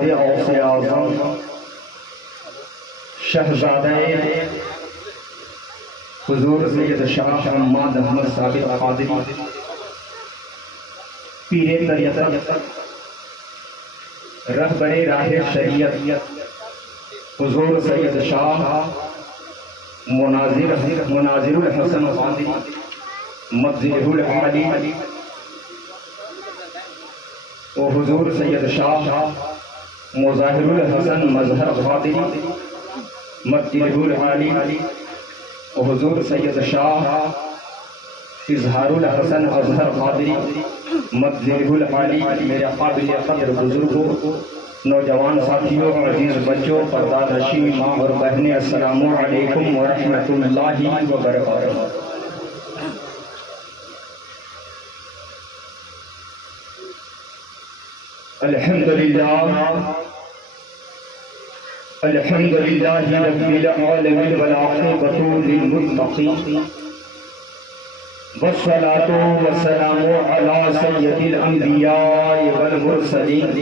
फैज़ गौसे आज़म शहज़ादा हुज़ूर सैयद शाह हम्माद अहमद साबिक़ क़ादिरी पीरे तरीक़त रहबरे राह शरीयत हुज़ूर सैयद शाह मुनाज़िरुल हसन क़ादिरी मज़हिरुल आली व हुज़ूर सैयद शाह मुज़ाहिरुल हसन मज़हर क़ादिरी मज़हिरुल आली व हुज़ूर सैयद शाह इज़हारुल हसन अज़हर क़ादिरी मज़हिरुल आली। मेरे काबिल क़द्र बुज़ुर्गों, नौजवान साथियों, अजीज़ बच्चों, पर्दानशीं माँ और बहनें, अस्सलामु अलैकुम व रहमतुल्लाहि व बरकातुहू। अल्हम्दुलिल्लाह अल्हम्दुलिल्लाहि रब्बिल आलमीन वल आक़िबतु लिल मुत्तक़ीन वस्सलातु वस्सलामु अला सय्यदिल अंबिया वल मुरसलीन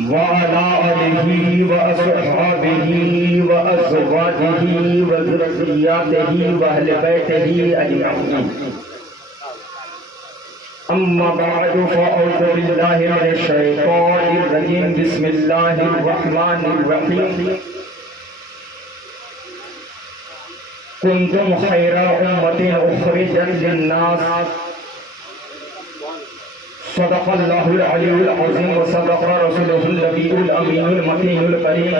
व अला आलिहि व अस्हाबिहि व अज़वाजिहि व ज़ुर्रिय्यतिहि व अहले बैतिहि अजमईन। अम्मा बअदु फ़अऊज़ु बिल्लाहि मिनश शैतानिर रजीम। बिस्मिल्लाहिर रहमानिर रहीम। कुंतुम खैरा उम्मतिन उखरिजत लिन्नास सदक़ल्लाहुल अलीयुल अज़ीम व सदक़ रसूलुहुल नबियुल अमीनुल मकीनुल करीम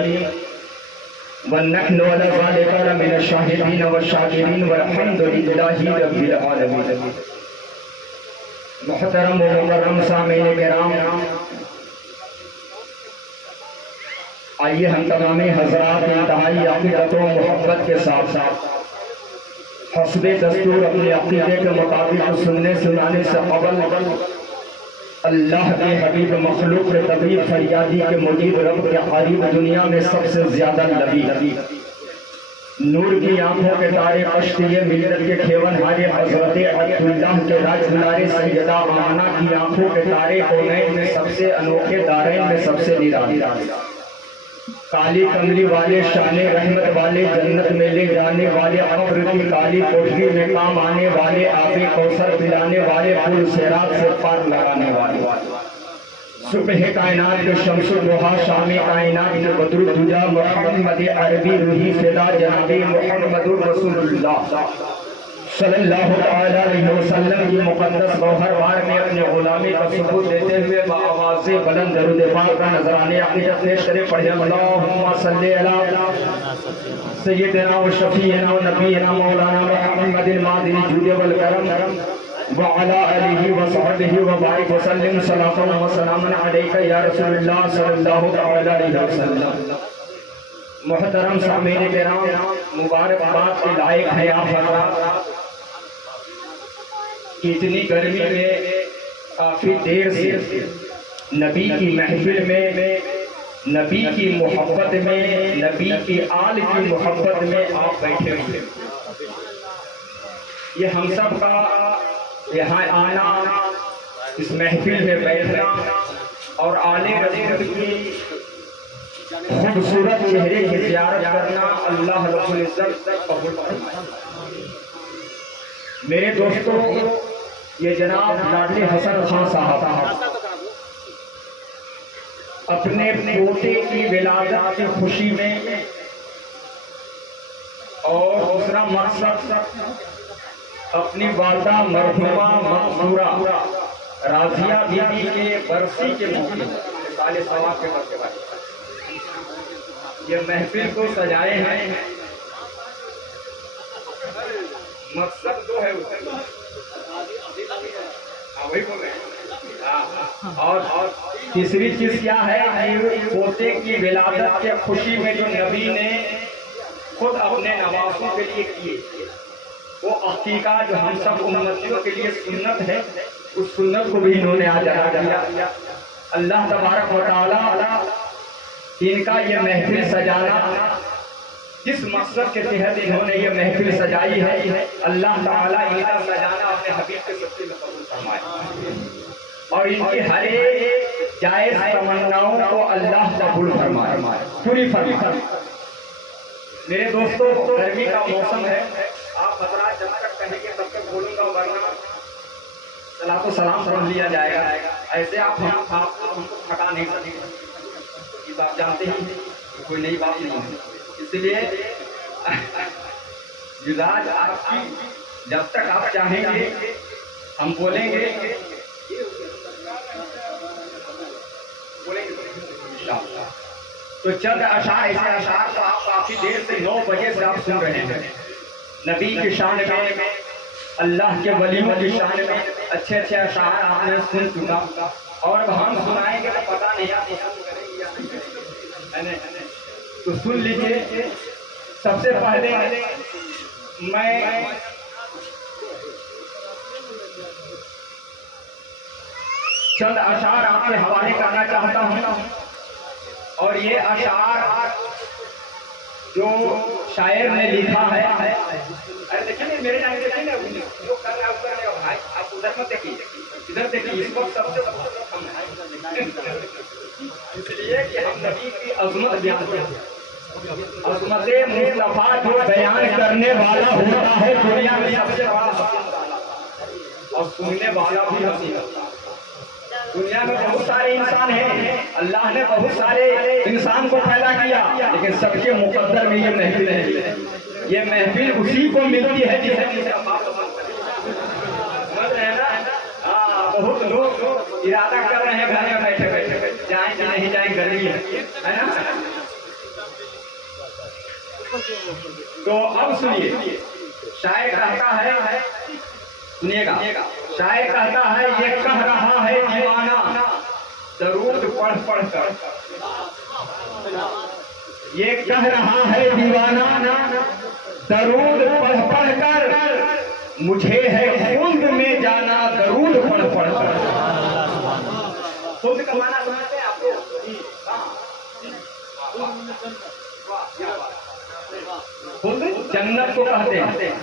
व नहनु अला ज़ालिका लमिनश शाहिदीन व शाकिरीन वल्हम्दुलिल्लाहि रब्बिल आलमीन। मुहतरम व मुकर्रम सामीन किराम, आइए हम तमाम हज़रात इंतहाई अक़ीदत व मोहब्बत के साथ हस्बे दस्तूर अपने अक़ीदे के मुताबिक सुनने सुनाने से क़बल अल्लाह के हबीब मखलूक तबीब फरियादी के मुजीब रब के क़रीब दुनिया में सबसे ज़्यादा नबी नूर की आंखों के तारे कश्तिये मिल्लत के खेवन हारे हज़रत अब्दुल्लाह के राजदुलारे सैयदा आमना की आंखों के तारे कौनैन में सबसे अनोखे, दारैन में सबसे निराली, काली कमली वाले, शाने रहमत वाले, जन्नत में ले जाने वाले, कब्र की काली कोठरी में काम आने वाले, आबे कौसर पिलाने वाले, पुल सिरात से पार लगाने वाले, सुबह कायनात के शम्सुल दुहा, शाम कायनात के बदरुल दुजा, मुहम्मद अरबी रूही फिदा जनाबे मुहम्मदुर रसूलुल्लाह सल्लल्लाहु अलैहि वसल्लम की मुक़द्दस गौहर बार में अपने गुलामी का सबूत देते हुए आवाज़ बुलंद दरूद पाक का नजराने अक़ीदत पेश करे। पढ़े अल्लाहुम्मा सल्ली अला सय्यिदना व शफ़ीना व नबीना मौलाना मुहम्मदिल मादिनी जूद वल करम व अला आलिहि व सहबिहि व बारिक व सल्लिम सलातन व सलामन अलैका या रसूलल्लाह सल्लल्लाहु अलैहि वसल्लम। मुहतरम सामीन किराम, मुबारकबाद के लायक है आप हज़रात। इतनी गर्मी में काफ़ी देर से नबी की महफिल में, नबी की मोहब्बत में, नबी की आल की मोहब्बत में आप बैठे हुए। ये हम सब का यहाँ आना, इस महफिल में बैठना और आले रसूल की खूबसूरत चेहरे की ज़ियारत करना अल्लाह रब्बुल इज़्ज़त कबूल फरमाए। मेरे दोस्तों, ये जनाब लाडले हसन खान साहब अपने पोते की विलादत की खुशी में और दूसरा मकसद अपनी वालदा मरहुमा मक़सूरा राज़िया बीबी के बरसी के मौके साले सवाब के मौके पर ये महफिल को सजाए हैं। मकसद जो है वही बोल रहे हैं। और तीसरी चीज क्या है, पोते की विलादत के खुशी में जो नबी ने खुद अपने नवासों के लिए किए, वो अकीका जो हम सब उम्मतियों के लिए सुन्नत है, उस सुन्नत को भी इन्होंने आज अदा किया। अल्लाह तबारक व तआला इनका ये महफिल सजाना, जिस मकसद के तहत इन्होंने ये महफिल सजाई है, अल्लाह ताला इनका सजाना अपने हबीब के सत्ते में कबूल फरमाए और इनकी हर एक जायज तमन्नाओं को अल्लाह कबूल फरमाए, पूरी फरमाए। मेरे दोस्तों, गर्मी का मौसम है, आप हजरात जब तक कहेंगे तब तक बोलूंगा, वरना सलाह तो सलाम समझ लिया जाएगा। ऐसे आप हमको थका नहीं सकते, ये बात जानते ही, कोई नई बात नहीं है। इसलिए मिजाज आपकी जब तक आप चाहेंगे हम बोलेंगे तो चंद अशार, ऐसे अशार तो आप काफी देर से 9 बजे से आप सुन रहे हैं। नबी की शान में, अल्लाह के वलियों की शान में अच्छे अच्छे अशार आपने सुन चुका, और अब हम सुनाएंगे तो पता नहीं आप तो सुन लीजिए। सबसे पहले मैं चंद अशार आपके हवाले करना चाहता हूं, और ये अशार जो शायर ने लिखा है, अरे देखिए मेरे जाने देखिए ना, जो कर रहा है उधर नहीं भाई, आप उधर मत देखिए, इधर देखिए, इस वक्त सबसे कम है, इसलिए कि हम नबी की अजमत बयान करते हैं। अजमत मुस्तफा जो बयान करने वाला होता है दुनिया में सबसे बड़ा, और सुनने वाला भी हसीन। दुनिया में बहुत सारे इंसान हैं, अल्लाह ने बहुत सारे इंसान को पैदा किया, लेकिन सबके मुकद्दर में ये महफिल है। ये महफिल उसी को मिलती है जिसे समझ रहे हैं ना। हाँ, बहुत लोग इरादा कर रहे हैं घर में बैठे बैठे जाएं कि नहीं जाएं, गर्मी है ना। तो अब सुनिए, शायर कहता है, सुनिएगा, शायर कहता है, ये कह रहा है दीवाना दरूद पढ़ पढ़ कर, ये कह रहा है दीवाना दरूद पढ़ पढ़ कर, मुझे है खुल्द में जाना दरूद पढ़ पढ़ कर। खुल्द का माना समझते हैं आपको? खुल्द जन्नत को कहते हैं।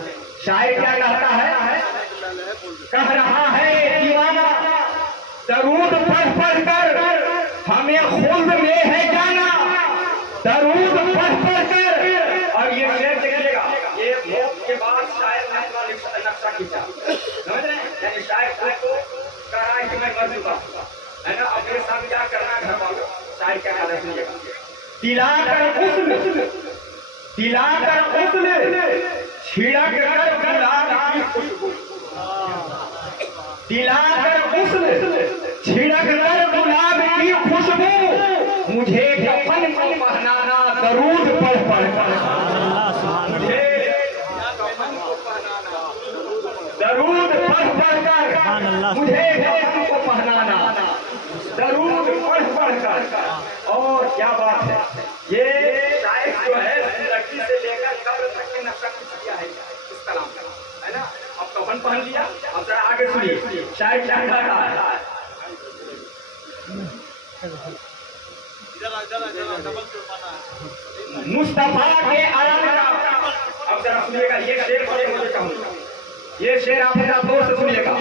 शायर क्या कहता है? कह रहा है दीवाना दरूद पढ़ पढ़ कर, हमें खुल्द में है जाना दरूद पढ़ पढ़ कर। और ये शेर देखिएगा, ये मौत के बाद शायर ने अपना नक्शा खींचा, समझ रहे हैं? यानी शायर को कह रहा है कि मैं मर चुका है ना, अब मेरे साथ क्या करना घर वालों। शायर क्या कह रहा है सुनिएगा, तिलाकर उस्न छिड़क कर गुलाब की खुशबू, तिलाकर उस्न छिड़क कर गुलाब की खुशबू, मुझे कफन को पहनाना दरूद पढ़ पढ़ कर, मुझे कफन को पहनाना दरूद पढ़ पढ़ कर, मुझे कफन को पहनाना दरूद पढ़ पढ़ कर। और क्या बात है, ये शायर जो है जिंदगी से लेकर कब्र तक के नक्शा खींच दिया है इस कलाम का, है ना। अब कफन पहन लिया, अब जरा आगे सुनिए शायर क्या कह रहा है। मुस्तफा के आलम का, अब जरा सुनिएगा, ये शेर बड़े मुझे कहूँगा, ये शेर आप जरा गौर से सुनिएगा।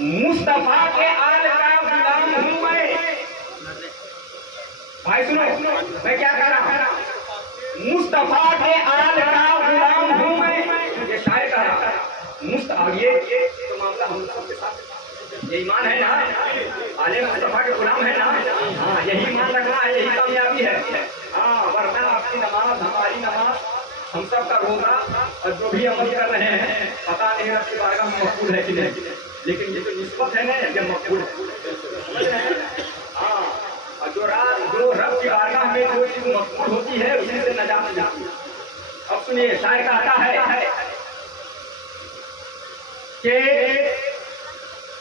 मुस्तफा के आल का गुलाम हूँ मैं, भाई सुनो मैं क्या कह रहा हूँ, मुस्तफा के आल का गुलाम हूँ मैं, ये शायर कह रहा है। ये तो मामला हम सबके साथ, ये ईमान है ना, आले मुस्तफा के गुलाम है ना। हाँ, यही ईमान रखना है, यही कामयाबी है। हाँ, वरना आपकी नमाज, हमारी नमाज, हम सब का रोजा और जो भी अमल कर रहे हैं, पता नहीं आपकी बारगाह में मकबूल है कि नहीं, लेकिन ये जो निस्बत है ना, ये मकबूल है, समझ रहे हैं। हाँ, और जो रब की बारगाह में जो चीज मकबूल होती है उसी से नजात मिलती है। अब सुनिए, शायर कहता है कि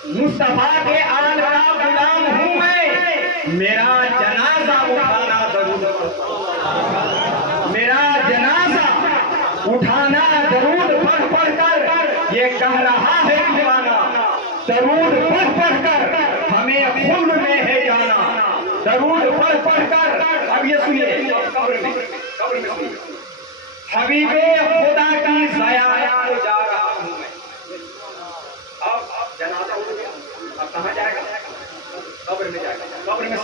मुस्तफा के आल का गुलाम हूँ मैं, मेरा जनाजा उठाना दरूद, मेरा जनाजा उठाना दरूद पढ़ पढ़ कर, ये कह रहा है दीवाना दरूद पढ़ पढ़ कर, हमें खुल्द में है जाना दरूद पढ़ पढ़ कर। अब ये सुनिए, कब्र में सुनिए, हबीबे खुदा की ज़यारत को जा रहा हूँ मैं। अब जनाजा उठ गया, अब कहाँ जाएगा? कब्र में जाएगा। कब्र में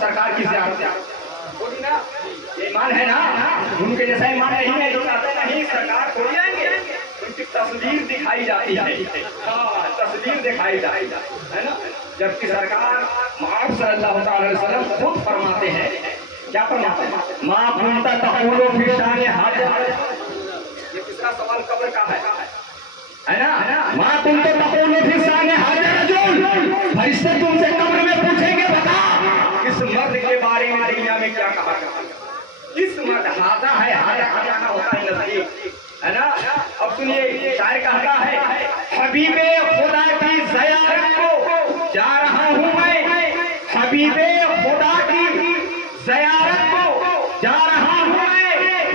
उनकी तस्वीर दिखाई जाती है। हाँ, तस्वीर दिखाई जाती है ना। जबकि सरकार आप सल्लल्लाहु अलैहि वसल्लम खुद फरमाते हैं, क्या फरमाते हैं? माँ कुंता तक़ूलु फी शान हाजा। ये तीसरा सवाल कब्र का है ना। माँ कुंता तक़ूलु फी शान हाजा रजुल। फरिश्ते तुमसे कब्र में पूछेंगे, बता इस मर्द के बारे में दुनिया में क्या कहा गया? इस मर्द हाजा है, हाजा का होता है नजदीक, है ना। अब सुनिए, शायर कहता है, हबीबे खुदा की ज़ियारत को जा रहा हूँ मैं, हबीबे खुदा की ज़ियारत को जा रहा हूँ मैं,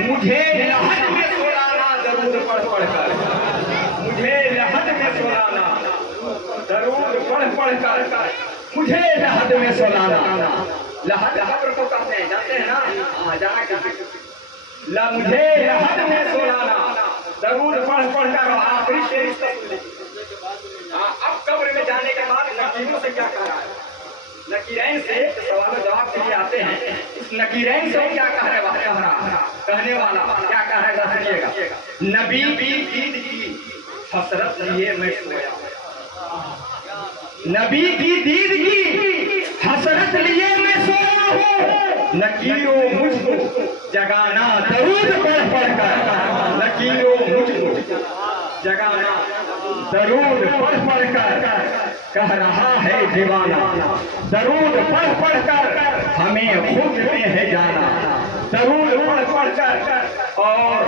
मुझे लहद में सुलाना दरूद पढ़ पढ़ कर, मुझे लहद में सुलाना दरूद पढ़ पढ़ कर, मुझे लहद में सुलाना। लहद कब्र को कहते हैं, जानते हैं ना। जाना मुझे लहद में सुलाना दरूद पढ़ पढ़ कर। आखिरी शेर इसका सुन लीजिए। अब कब्र में जाने के बाद नकीरों से क्या कह रहा है? नकीरैन से सवाल जवाब के लिए आते हैं। इस नकीरैन से क्या कह रहे कहने वाला क्या कह रहा है? सुनिएगा। नबी की दीद की हसरत लिए मैं सोया, नबी की दीद की हसरत लिए मैं सोया हूँ, नकीरों मुझको जगाना दरूद पढ़ पढ़ कर, नकीरों मुझको जगाना दरूद पढ़ पढ़ कर, कह रहा है दीवाना दरूद पढ़ पढ़ कर, हमें खुद में है जाना दरूद पढ़ पढ़ कर। और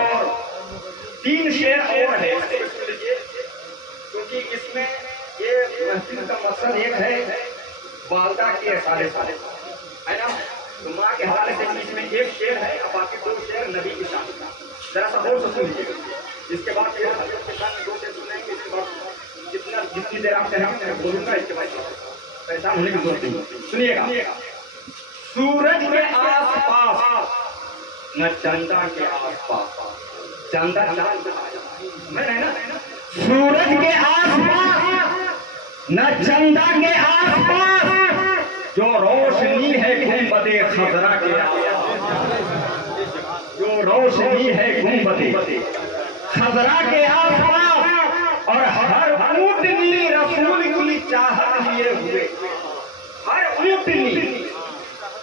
3 शेर और है, क्योंकि इसमें ये महफिल का मकसद एक है वालदा के सारे है ना। तो माँ के हवाले से इसमें एक शेर है और बाकी 2 शेर नबी की शान का। जरा सा और सुन लीजिएगा। इसके बाद फिर हजरत के शान में 2 शेर सुनेंगे। इसके बाद जितनी देर आप कहेंगे मैं बोलूंगा, इसके बाद परेशान होने की जरूरत नहीं। सुनिएगा। सूरज के आसपास न चंदा के आसपास, चंदा चांद मैं ना, सूरज के आसपास न चंदा के आसपास, जो रोशनी है गुंबदे खजरा के आसपास, जो रोशनी है गुंबदे खजरा के आसपास, और हर ऊँटनी रसूल की चाहत लिए हुए, हर ऊँटनी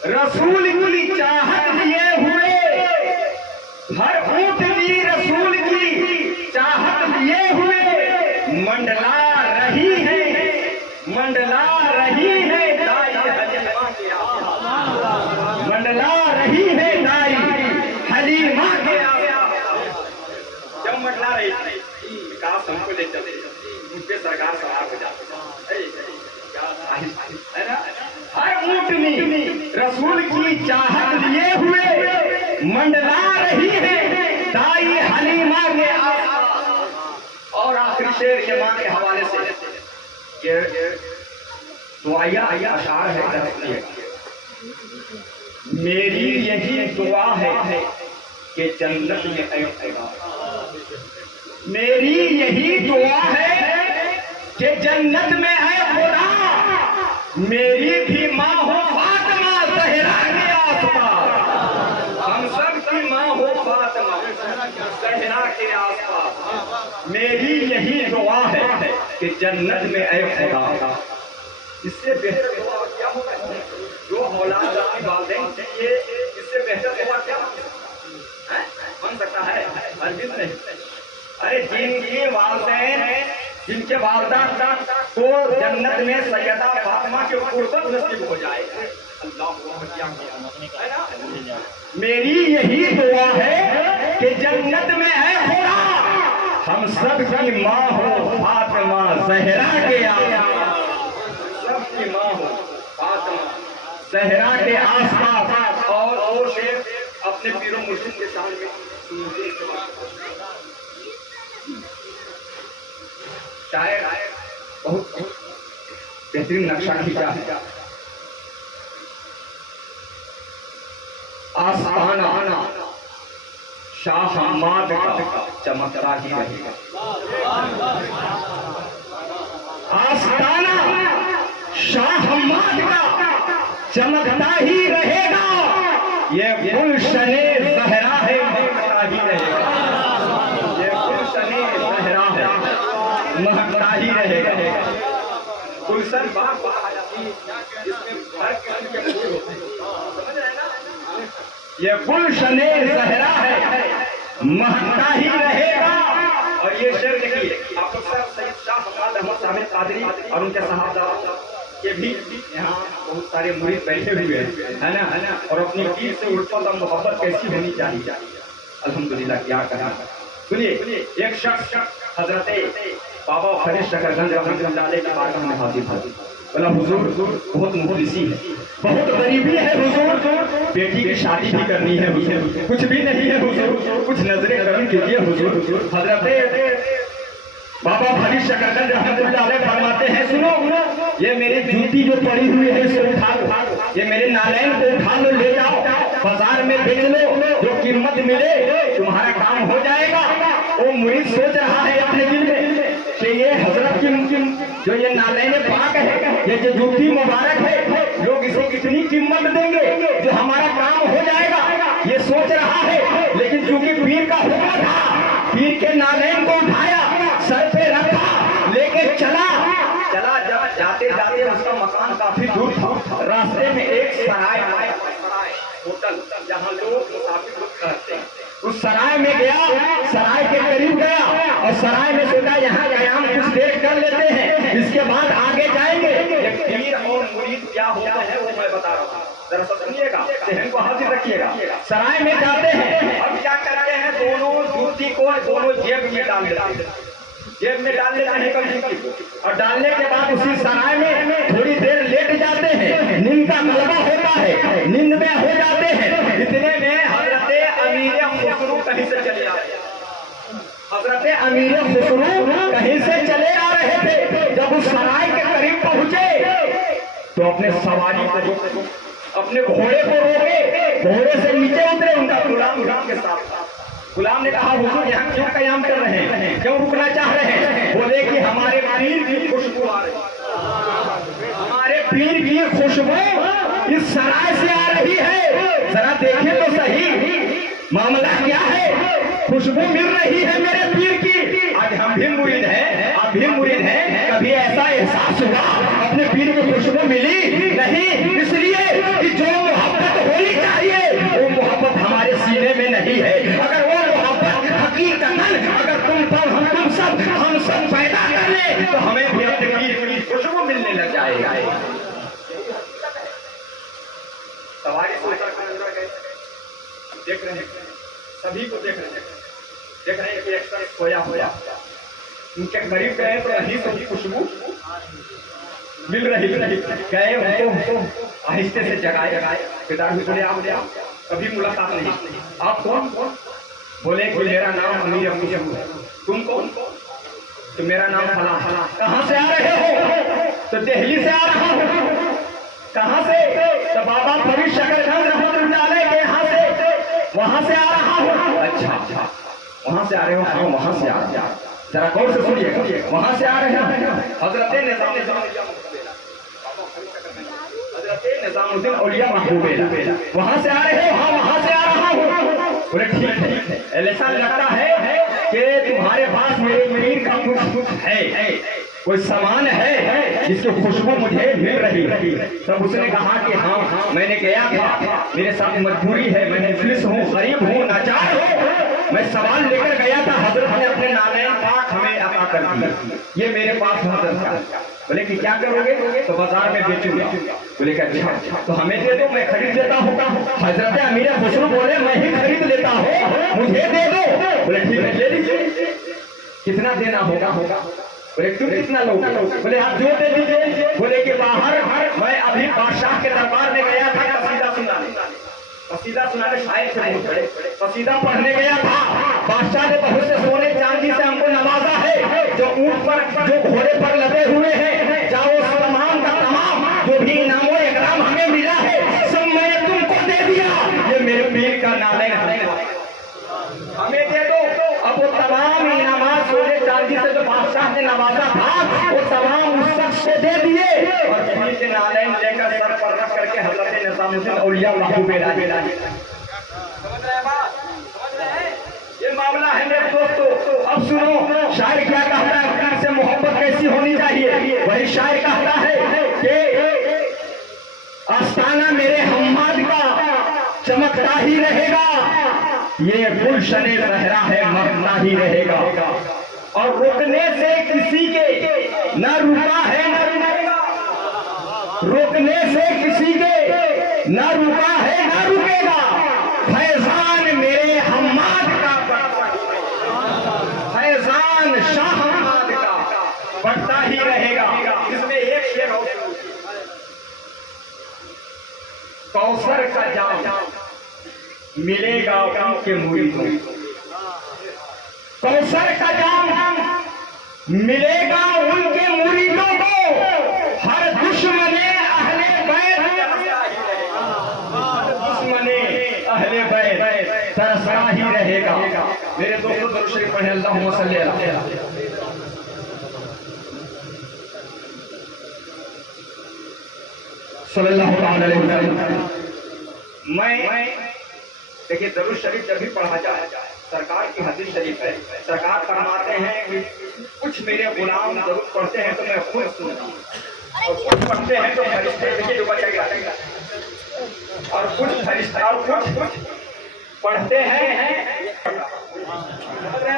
रसूल की चाहत लिए हुए, हर ऊँटनी रसूल की चाहत लिए हुए, मंडला रही है दाई हलीमा के आस, मंडला रही है दाई हलीमा के आस। जब मंडला रही थी, काश हमको ले चले, उन पे सरकार सवार हो जाती है ना। हर ऊँटनी रसूल की चाहत लिए हुए, मंडला रही है दाई हलीमा के आस। और आखिरी शेर के माँ के हवाले से ये दुआया अशार है। मेरी यही दुआ है कि जन्नत में ऐ खुदा, मेरी यही दुआ है कि जन्नत में ऐ खुदा, मेरी भी माँ हो फातिमा ज़हरा के आसपास, हम सब की माँ हो फातिमा ज़हरा के आसपास, मेरी यही दुआ है कि जन्नत में ऐ खुदा। इससे बेहतर दुआ क्या होगा? जो औलाद अपनी वालिदैन चाहिए, इससे बेहतर दुआ क्या बन सकता है? हरगिज़ नहीं। अरे जिनकी वालिदैन, जिनके वालिदा को जन्नत में सैयदा फातिमा के कुर्बत नसीब हो जाए, मेरी यही दुआ है कि जन्नत में है खुदा, हम सब की माँ हो फातिमा ज़हरा के आसपास, सबकी माँ हो फातिमा ज़हरा के आसपास। और शेर अपने पीरों मुर्शिद के सामने शायर बहुत बेहतरीन नक्शा खींचा है। आस्ताना शाह हम्माद का चमकता ही रहेगा, आस्ताना शाह हम्माद का चमकता ही रहेगा, ये गुलशने ज़हरा है महकता ही रहेगा, ये गुलशने ज़हरा महकता ही रहेगा। गुलशन बाग जिसमें हर किस्म के फूल होते हैं, समझ रहे हैं ना? ये गुलशने ज़हरा है, महकता ही रहेगा। और ये शेर देखिए, आप लोग सब सैयद शाह फरहाद अहमद साहब कादरी और उनके साहबजादा के भी यहाँ बहुत सारे मुरीद बैठे हुए हैं, है ना? और अपनी पीर से उल्फत और मोहब्बत कैसी होनी चाहिए। अल्हम्दुलिल्लाह, क्या कहना। सुनिए, एक शख्स हजरत बाबा फरीद शकरगंज रहमतुल्लाह अलैह के बारगाह में हाजिर था। बोला, हुजूर बहुत मुफलिसी है, बहुत गरीबी है हुजूर, बेटी की शादी भी करनी है हुजूर, कुछ भी नहीं है हुजूर, कुछ नजरें करम कीजिए हुजूर। हजरत बाबा फरीद शकरगंज रहमतुल्लाह अलैह फरमाते हैं, सुनो, ये मेरी जूती जो पड़ी हुई है इसे उठा लो, ये मेरे नालैन को उठा लो, ले जाओ बाजार में बेच लो, जो कीमत मिले तुम्हारा काम हो जाएगा। वो मुरीद सोच रहा है अपने दिल में कि ये हजरत की जो ये नालैन पाक है, ये जो जूती मुबारक है, लोग इसे कितनी कीमत देंगे जो हमारा काम हो जाएगा, ये सोच रहा है। लेकिन चूंकि पीर का हुक्म था, पीर के नालैन को उठाया, सर पे रखा, लेके चला। जब जाते जाते उसका मकान काफी दूर था, रास्ते में एक सराय होटल जहाँ लोग मुसाफिर लोग रहते हैं, उस सराय में गया, सराय के करीब गया और सराय में सोचा यहाँ कयाम कुछ देर कर लेते हैं, इसके बाद आगे जाएंगे। पीर और मुरीद क्या होता है वो मैं बता रहा हूँ, जरा सुनिएगा, जहन को हाजिर रखिएगा। सराय में जाते हैं, अब क्या करते हैं, दोनों जूती को दोनों जेब में डाल देते हैं, जेब में डाल लेते हैं कभी, और डालने के बाद उसी सराय में थोड़ी देर लेट जाते हैं, नींद का गलबा होता है, नींद में हो जाते हैं। इतने में हजरत अमीर खुसरू कहीं से चले आ रहे, हजरत अमीर खुसरू कहीं से चले आ रहे थे। जब उस सराय के करीब पहुंचे तो अपने सवारी को, अपने घोड़े को रोके, घोड़े से नीचे उतरे, उनका गुलाम के साथ। गुलाम ने कहा, हुजूर यहाँ क्यों कयाम कर रहे हैं, क्यों रुकना चाह रहे हैं? बोले कि हमारे पीर की खुशबू आ रही, हमारे पीर की खुशबू इस सराय से आ रही है, जरा देखें तो सही मामला क्या है। खुशबू मिल रही है मेरे पीर की। आज हम भी मुरीद हैं, आप भी मुरीद हैं, कभी ऐसा एहसास हुआ अपने पीर की खुशबू मिली नहीं? इसलिए कि जो मोहब्बत होनी चाहिए वो मोहब्बत हमारे सीने में नहीं है। अगर वो मोहब्बत हकीकतन अगर तुम सब पैदा कर ले तो हमें भी अपने पीर की खुशबू मिलने लग जाएगा। सवारी देख रहे हैं, सभी को देख रहे हैं कि एक शख्स सोया उनके करीब गए तो यही से खुशबू मिल रही, गए उनको आहिस्ते से जगाए। पिताजी बोले, आप कभी मुलाकात नहीं, आप कौन? बोले कि मेरा नाम अमीर अमीर है। तुम कौन? तो मेरा नाम फला। कहाँ से आ रहे हो? तो दिल्ली से आ रहा हूँ। कहाँ से? तो बाबा फरीद शकरगंज रहमतुल्लाह अलैह के यहाँ से, वहां से आ रहा हूँ। अच्छा, वहां से आ रहे हो? हाँ, वहां से आ रहे हैं। जरा गौर से सुनिए, वहां से आ रहे हैं। हजरत निजामुद्दीन औलिया महबूबेला, वहां से आ रहे हो? हाँ, वहां से आ रहा हूँ। बोले ठीक है, ऐसा लगता है कि तुम्हारे पास मेरे पीर का कुछ है, कोई सामान है जिसकी खुशबू मुझे मिल रही है। तब उसने कहा कि हाँ, मैंने गया था, मेरे साथ मजबूरी है, मैं मुफलिस हूँ, गरीब हूँ, लाचार हूँ, मैं सवाल लेकर गया था, हजरत ने अपने नालैन पाक हमें अता कर दिया, ये मेरे पास हजरत का। बोले कि क्या करोगे? तो बाजार में बेचूंगा। बोले कि अच्छा, तो हमें दे दो, मैं खरीद लेता हूँ। हजरत अमीर खुसरू बोले, मैं ही खरीद लेता हूँ, मुझे दे दो। बोले ठीक है, ले लीजिए। कितना देना होगा? बोले तुम कितना लोगे? बोले आप जो दे दीजिए। बोले कि बाहर मैं अभी बादशाह के दरबार में गया था कसीदा सुनाने शायर से बहुत बड़े कसीदा पढ़ने गया था। बादशाह ने बहुत से सोने चांदी से हमको नवाजा है, जो ऊंट पर, जो घोड़े पर लदे हुए हैं, जाओ तमाम का तमाम जो भी इनामो इकराम हमें मिला है सब मैंने तुमको दे दिया। ये मेरे पीर का नालैन है, हमें दे दो। अब वो तमाम इनामात सोने चांदी से जो बादशाह ने नवाजा था वो तमाम उस शख्स को दे दिए और पीर के नालैन लेकर सर पर रख करके हजरत निजामुद्दीन औलिया महबूबेला। समझ रहे हैं बात? समझ रहे हैं? ये मामला है मेरे दोस्तों। अब सुनो शायर क्या कहता है, पीर से मोहब्बत शायर कहता है कि आस्ताना मेरे हम्माद का चमकता ही रहेगा, ये गुलशने सहरा है महकता ही रहेगा, और रुकने से किसी के न रुका है न रुकेगा, रुकने से किसी के न रुका है न रुकेगा, फैजान मेरे हम्माद का फैजान शाह हम्माद का बढ़ता ही रहेगा। इसमें एक शेर हो, कौसर का जाम मिलेगा उनके मुरीदों, कौसर का जाम मिलेगा उनके मुरीदों को, हर दुश्मने अहले बैत दुश्मने अहले बैत तरसता ही रहेगा। मेरे दोस्तों दरूद शरीफ पढ़ें, अल्लाहुम्मा सल्ली अला सल्लल्लाहु अलैहि वसल्लम। मैं देखिए दरूद शरीफ जब भी पढ़ा जाए, सरकार की हदीस शरीफ है, सरकार फरमाते हैं कि कुछ मेरे गुलाम जरूर पढ़ते हैं तो मैं खुद सुनता हूँ, और कुछ पढ़ते हैं तो फरिश्ते देखिए जो बचेगा, और कुछ फरिश्ते और कुछ पढ़ते हैं।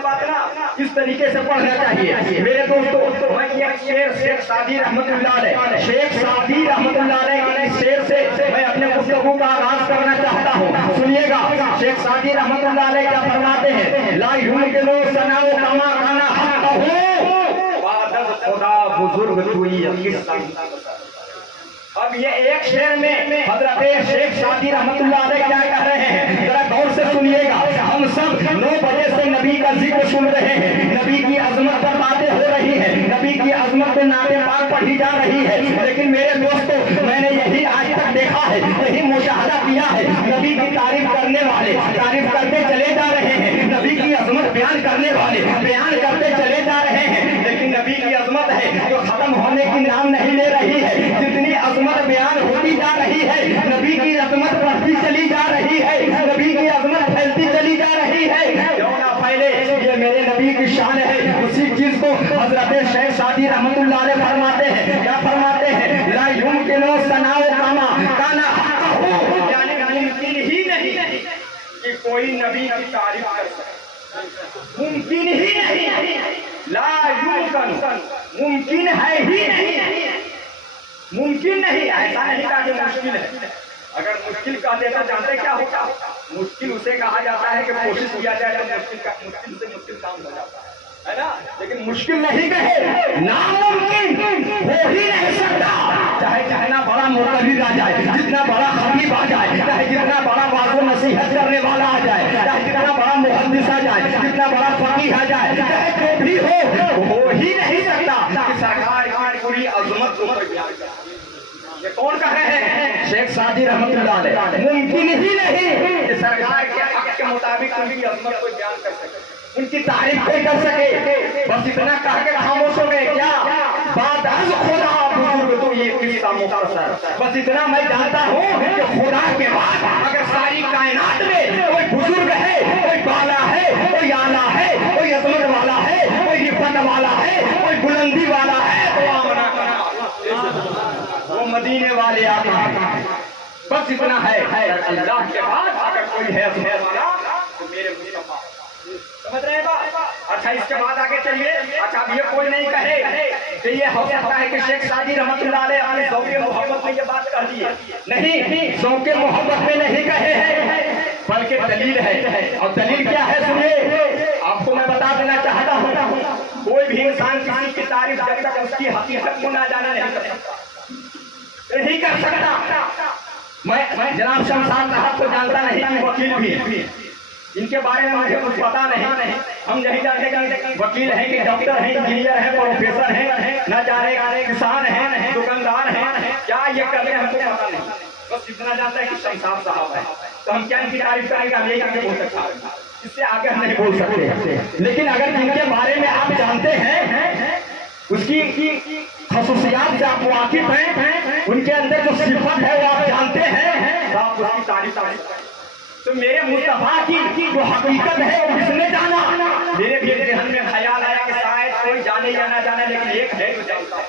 बात ना इस तरीके से पढ़ना चाहिए। मेरे दोस्तों मैं एक शेर शेख सादी रहमतुल्लाह अलैह, शेख सादी रहमतुल्लाह अलैह के शेर से मैं अपने गुफ्तगू का आगाज करना चाहता हूँ। सुनिएगा शेख सादी रहमतुल्लाह अलैह क्या फरमाते हैं, ला युमकिनु सनाउ कमा काना हक़्क़हु वादद खुदा बुजुर्ग दुई। अब ये एक शेर में हजरत शेख सादी रहमतुल्लाह अलैह क्या कह रहे हैं, जरा गौर से सुनिएगा। हम सब 9 बजे से नबी का जिक्र सुन रहे हैं, नबी की अजमत पर बातें हो रही है, नबी की अजमत पे नाते पाक पढ़ी जा रही है, लेकिन मेरे दोस्तों मैंने यही आज तक देखा है, यही मुशाहदा किया है, नबी की तारीफ करने वाले तारीफ करते चले जा रहे हैं, नबी की अजमत बयान करने वाले बयान करते चले जा रहे हैं, लेकिन नबी की अजमत है जो खत्म होने की नाम नहीं ले रही है। जितनी अजमत बयान होती जा रही है, नबी की अजमत बढ़ती चली जा रही है, नबी की अजमत फैलती चली जा रही है। क्यों ना फैले, ये मेरे नबी की शान है। उसी चीज को हजरत शेख सादी रहमतुल्लाह अलैह फरमाते हैं, क्या फरमाते हैं, ला युमकिनु सनाउ कामा काना हक़्क़हु, यानी मुमकिन ही नहीं कि कोई नबी की तारीफ कर सके, मुमकिन ही नहीं, ला युमकिन मुमकिन है ही नहीं, मुमकिन नहीं। ऐसा नहीं कहा कि मुश्किल है, अगर मुश्किल कह देता जानते क्या होता, मुश्किल उसे कहा जाता है कि कोशिश किया जाए तो मुश्किल से मुश्किल काम हो जाता है ना, लेकिन मुश्किल नहीं कहे, नामुमकिन हो ही नहीं सकता। चाहे जितना बड़ा मुक़र्रिर आ जाए, जितना बड़ा खतीब आ जाए, चाहे जितना बड़ा वाज़ नसीहत करने वाला आ जाए, चाहे जितना बड़ा मुहद्दिस आ जाए, जितना बड़ा फकीह आ जाए, चाहे जो भी हो ही नहीं सकता कि सरकार की पूरी अज़मत को बयान करे। ये कौन कह रहे हैं, शेख सादी रहमतुल्लाह अलैह। मुमकिन ही नहीं कि सरकार के हक के मुताबिक उनकी अज़मत को बयान कर सके, उनकी तारीफ कर सके। बस इतना कह के खामोश हो गए क्या, बात अज़ खुदा बुजुर्ग तो ये किस्सा मुख्तसर। बस इतना मैं जानता हूँ कि खुदा के बाद अगर सारी कायनात में कोई बुजुर्ग है, कोई बाला है, कोई आला है, कोई अज़मत वाला है, कोई रिफत वाला है, कोई बुलंदी वाला है, तो आमना करना वो मदीने वाले आका। बस इतना है, अल्लाह के बाद अगर कोई है तो मेरे मुस्तफा, समझ रहे हैं बात। अच्छा इसके बाद आगे चलिए। अच्छा अब ये कोई नहीं कहे कि ये हो सकता है कि शेख सादी रहमतुल्लाह अलैह अपने ज़ौक़ मोहब्बत में ये बात कर दी है, नहीं, ज़ौक़ मोहब्बत में नहीं कहे हैं, बल्कि दलील है। और दलील क्या है सुनिए, आपको मैं बता देना चाहता हूँ, कोई भी इंसान किसी की तारीफ जब तक उसकी हकीकत को ना जाना नहीं कर सकता। मैं जनाब शमशाद साहब को जानता नहीं, वकील भी, इनके बारे में मुझे कुछ पता नहीं। हम नहीं जानते कि वकील हैं कि डॉक्टर हैं, इंजीनियर हैं, प्रोफेसर हैं, न जाने किसान हैं, दुकानदार हैं, क्या ये करते हैं हमको पता नहीं। बस इतना जानता है कि शमशाद साहब है, तो हम क्या इनकी तारीफ करेंगे, हम यही बोल सकते, इससे आगे हम नहीं बोल सकते। लेकिन अगर जिनके बारे में आप जानते हैं, उसकी खसूसियात से आप वाकिफ हैं, उनके अंदर जो सिफत है वो आप जानते हैं, तो आप उसकी तारीफ करें। तो मेरे मुस्तफा की जो हकीकत है वो किसने जाना। मेरे भी ज़हन में ख्याल आया कि शायद कोई जाने या ना जाने, लेकिन एक है जो जानता है,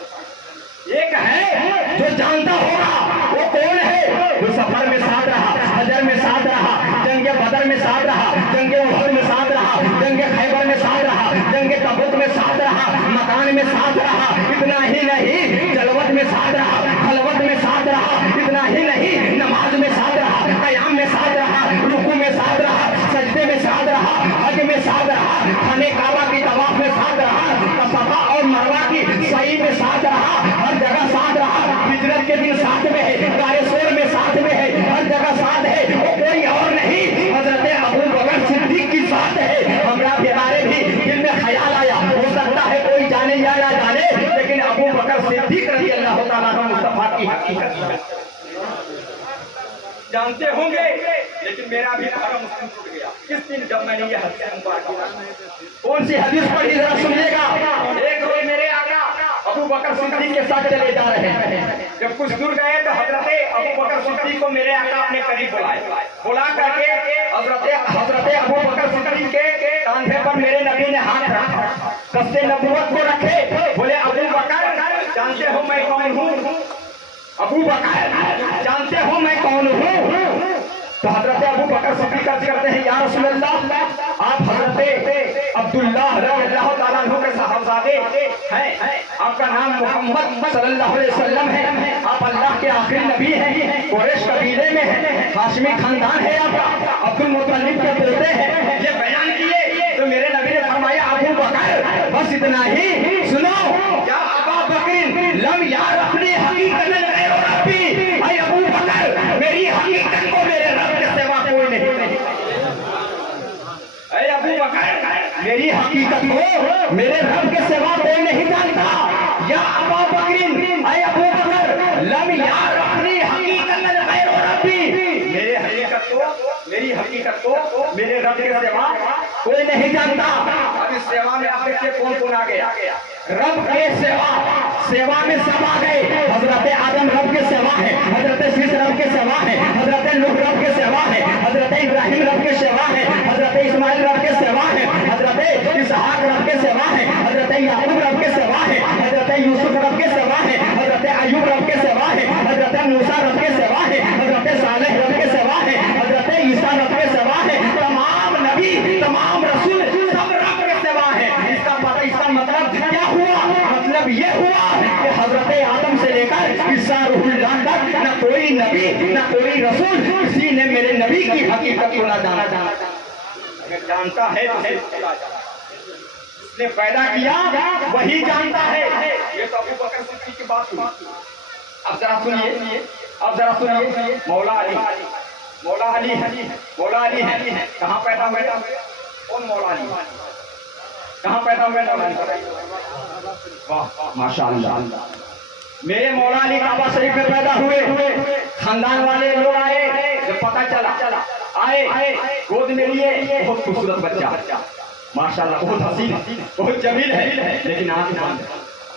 जो जानता होगा वो कौन है? जो सफर में साथ रहा, हजर में साथ रहा, जंग बदर में साथ रहा, जंग उहद में साथ रहा, जंग खैबर में साथ रहा, जंग तबूक में साथ रहा, मकान में साथ रहा। इतना ही नहीं, जलवत में साथ रहा, खलवत में साथ रहा। इतना ही नहीं, नमाज में साथ रहा, कयाम में साथ रहा, रुकू में साथ रहा, सजदे में साथ रहा, हज में साथ रहा, खाने काबा की तवाफ में साथ रहा, सफा और मरवा की सही में साथ रहा, हर जगह साथ रहा। हिजरत के दिन साथ में है, गायसोर में साथ में है, हर जगह साथ है। वो कोई और नहीं, हजरत अबू बकर सिद्दीक की साथ है। हमरा के बारे भी दिल में ख्याल आया, हो सकता है कोई जाने या ना जाने, लेकिन अबू बकर सिद्दीक रज़ी अल्लाह तआला अन्हु मुस्तफा की हकीकत जानते होंगे। लेकिन मेरा भी धारा मुस्लिम टूट गया किस दिन, जब मैंने ये हदीस मुबारक। कौन सी हदीस पढ़ी जरा सुनिएगा। एक रोज मेरे आका अबू बकर सिद्दीक के साथ चले जा रहे हैं। जब कुछ दूर गए तो हजरत अबू बकर सिद्दीक को मेरे आका अपने करीब बुला करके हजरत अबू बकर सिद्दीक के कांधे पर मेरे नबी ने हाथ रखा, दस्ते नबूवत को रखे। बोले अबू बकर जानते हो मैं कौन हूँ? अबू बकर जानते हो मैं कौन हूँ? तो हजरत अबू बकर सिद्दीक अर्ज करते हैं, या रसूल अल्लाह, आप हजरत अब्दुल्लाह रज़ियल्लाहु ताला अन्हु के साहबजादे हैं, आपका नाम मोहम्मद सल्लल्लाहु अलैहि वसल्लम है, आप अल्लाह के आखिरी नबी हैं, कुरैश कबीले में हैं, हाशमी खानदान है आपका, अब्दुल मुत्तलिब के पोते हैं। ये बयान किए तो मेरे नबी ने फरमाया, अबू बकर बस इतना ही सुनो, या अबा बकर लम यार अपनी हकीकत अबू बकर मेरी हकीकत को मेरे रब के सिवा कोई नहीं। अरे अबू बकर मेरी हकीकत को मेरे रब के सिवा कोई नहीं जानता। या अबा बकर अरे अबू बकर लम यार अपनी हकीकत गैर रब्बी, मेरी हकीकत को मेरे रब के सिवा कोई नहीं जानता। अब इस सेवा में आप देखिए कौन कौन आ गया। रब के सेवा में सब आ गए। हजरत आदम रब के सेवा है, हजरत शीश रब के सेवा है, हजरत नूह रब के सेवा है, हजरत इब्राहिम रब के सेवा है, हजरत इस्माइल रब के सेवा है, हजरत इसहाक रब के सेवा है, हजरत याकूब रब के सेवा है, हजरत यूसुफ रब के सेवा है, हजरत अय्यूब रब के सेवा है, हजरत मूसा रब के सेवा है, हजरत सालेह रब के सेवा है, हजरत ईसा रब के सेवा है। तमाम नबी तमाम रसूल सब रब के सेवा है। इसका मतलब क्या हुआ? मतलब ये हुआ कि हजरत आदम से लेकर ईसा रूहुल्लाह तक न कोई नबी न कोई रसूल किसी ने मेरे नबी की हकीकत को ना जाना। अगर जानता है तो उसने पैदा किया वही जानता है। ये तो अबू बकर सिद्दीक की बात हुई। अब जरा सुनिए, मौला अली है कहाँ पैदा हुए? कौन मौला अली? कहाँ पैदा हुए? वाह माशाअल्लाह, मेरे मौला अली काबा शरीफ में पैदा हुए। खानदान वाले लोग आए, जब पता चला आए गोद में लिए, बहुत खूबसूरत बच्चा माशाअल्लाह, बहुत हसीन बहुत जमील है। लेकिन आज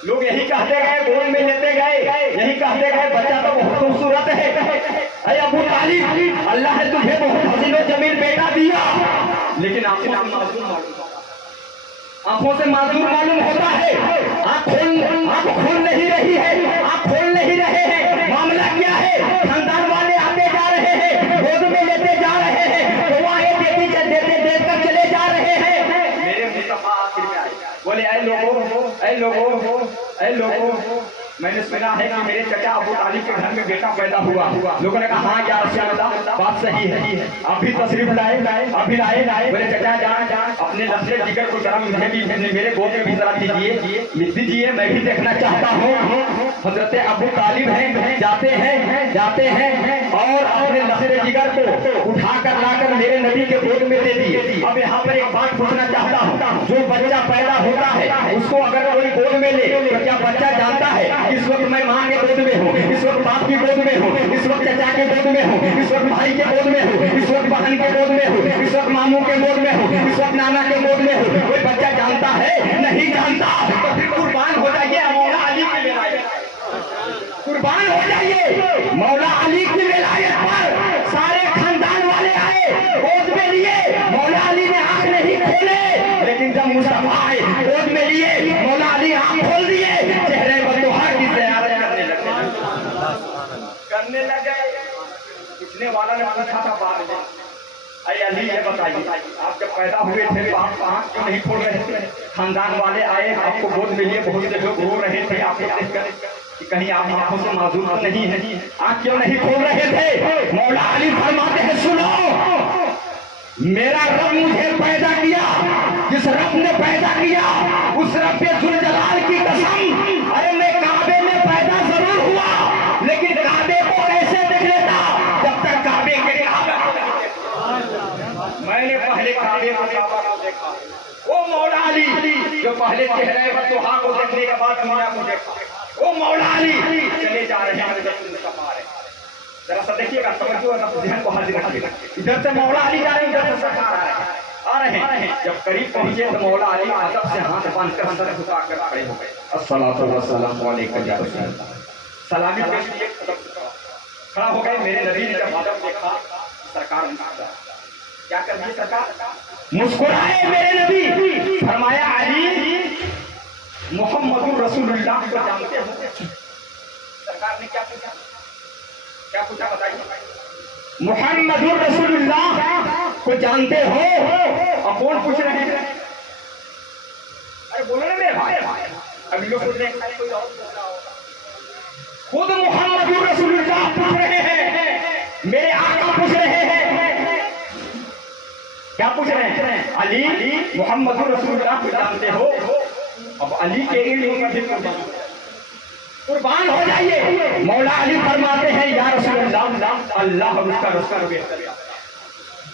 लोग यही कहते गए, गोद में लेते गए, यही कहते गए बच्चा तो बहुत खूबसूरत है। अरे अबू तालिब अल्लाह ने तुझे बहुत हसीन और जमील बेटा दिया, लेकिन आंखों से मासूम मालूम होता है। आंख खोल नहीं रही है, आंख खोल नहीं रहे हैं। मामला क्या है? खानदान वाले आते जा रहे हैं, गोद में लेते जा रहे हैं, दुआएं देकर चले जा रहे हैं। मेरे मुस्तफा आखिर में आए, बोले ऐ लोगों मैंने सुना है कि मेरे चचा अबू तालिब के घर में बेटा पैदा हुआ। लोगों ने कहा हाँ क्या बात सही है, आप भी तशरीफ लाए। बोले चचा जान अपने लफ्ज़े जिगर को जरा मेरे गोद में भी जरा दीजिए, मैं भी देखना चाहता हूँ। हजरत अबू तालिब हैं, जाते हैं और अपने लफ्ज़े जिगर को उठाकर लाकर मेरे नबी के गोद में दे दिए। अब यहाँ पर एक बात पूछना चाहता हूँ, जो बच्चा पैदा होता है उसको अगर कोई गोद में ले तो क्या बच्चा जानता है इस वक्त मैं माँ के गोद में हूँ, इस वक्त बाप की गोद में हूँ, इस वक्त चचा के गोद में हूँ, इस वक्त भाई के गोद में हूँ, इस वक्त बहन के गोद में हूँ, इस वक्त मामू के गोद में हूँ, इस वक्त नाना के गोद में हूँ? कोई बच्चा जानता है? नहीं जानता। तो फिर कुर्बान हो जाइए मौला अली की विलायत, कुर्बान हो जाइए मौला अली की विलायत पर। सारे खानदान वाले आए, गोद में लिए, मौला अली ने आंख नहीं खोले, लेकिन जब मुस्तफा आए गोद में लिए, मौला अली आंख खोल दिए, चेहरे पर तो हर की ज़ियारत करने लगे। वाला ने पूछा था बाद में, अरे अली ये बताइए आप जब पैदा हुए थे तो आप आँख क्यों नहीं खोल रहे थे? खानदान वाले आए आपको गोद में लिए, बहुत से लोग रो रहे थे आपको देखकर कि कहीं आप आंखों से माजूर तो नहीं है, आँख क्यों नहीं खोल रहे थे? मौला अली फरमाते हैं सुनो, मेरा रब मुझे पैदा किया, जिस रब ने पैदा किया उस रब जुल जलाल की कसम, अरे मैं काबे में पैदा जरूर हुआ लेकिन काबे को कैसे देख लेता जब तक काबे के काबा मैंने पहले काबे को देखा। वो मौला अली जो पहले चेहरे पर दुहा को देखने के बाद दुनिया को देखा, वो मौला अली चले जा रहे हैं जरा सा देखिएगा, समझो ध्यान को हाजिर रखिएगा। इधर से मौला अली जा रहे हैं, इधर से सरकार आ रहे हैं। जब करीब पहुंचे तो मौला अली अदब से हाथ बांधकर सर झुका कर खड़े हो गए। अस्सलातु वस्सलामु अलैका या रसूल अल्लाह, सलामी पेश किए, खड़ा हो गए। मेरे नबी ने जब अदब देखा सरकार क्या कर दी? सरकार मुस्कुराए मेरे नबी, फरमाया अली मुहम्मदुर रसूलुल्लाह को जानते हो? सरकार ने क्या पूछा? क्या पूछा बताइए? मुहम्मदुर रसूलुल्लाह को जानते हो? और कौन पूछ रहे हैं? अरे बोलो ना मेरे भाई, अभी लोग पूछ रहे हैं कोई और पूछ रहा होगा। खुद मुहम्मदुर रसूलुल्लाह पूछ रहे हैं, मेरे आका पूछ रहे हैं। क्या पूछ रहे हैं? अली मुहम्मदुर रसूलुल्लाह को जानते हो? अब अली के इल्म में भी कुर्बान हो जाइए। मौला अली फरमाते हैं या रसूलुल्लाह, अल्लाह और उसका रसूल बेहतर।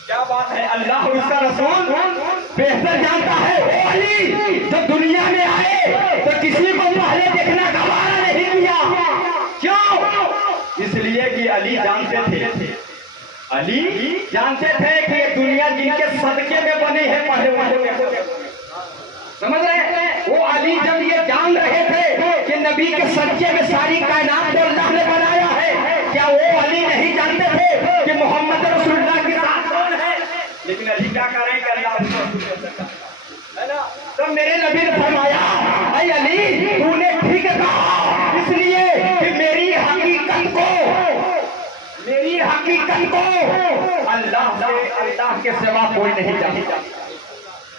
क्या बात है? अल्लाह और उसका रसूल बेहतर जानता है। ओ अली जो दुनिया में आए तो किसी को पहले देखना गवारा नहीं किया। क्यों? इसलिए कि अली जानते थे, अली जानते थे कि ये दुनिया जिनके सदके में बनी है पहले वाले समझ रहे हैं? वो अली जब ये जान रहे थे कि नबी के सच्चे में सारी कायनात को अल्लाह ने बनाया है, क्या वो अली नहीं जानते थे कि मोहम्मद रसूलुल्लाह के साथ कौन है? लेकिन अली क्या कर रहे हैं कि अल्लाह है ना। तो मेरे नबी ने फरमाया ऐ अली तूने ठीक कहा, इसलिए कि मेरी हकीकत को अल्लाह के सिवा कोई नहीं जानता।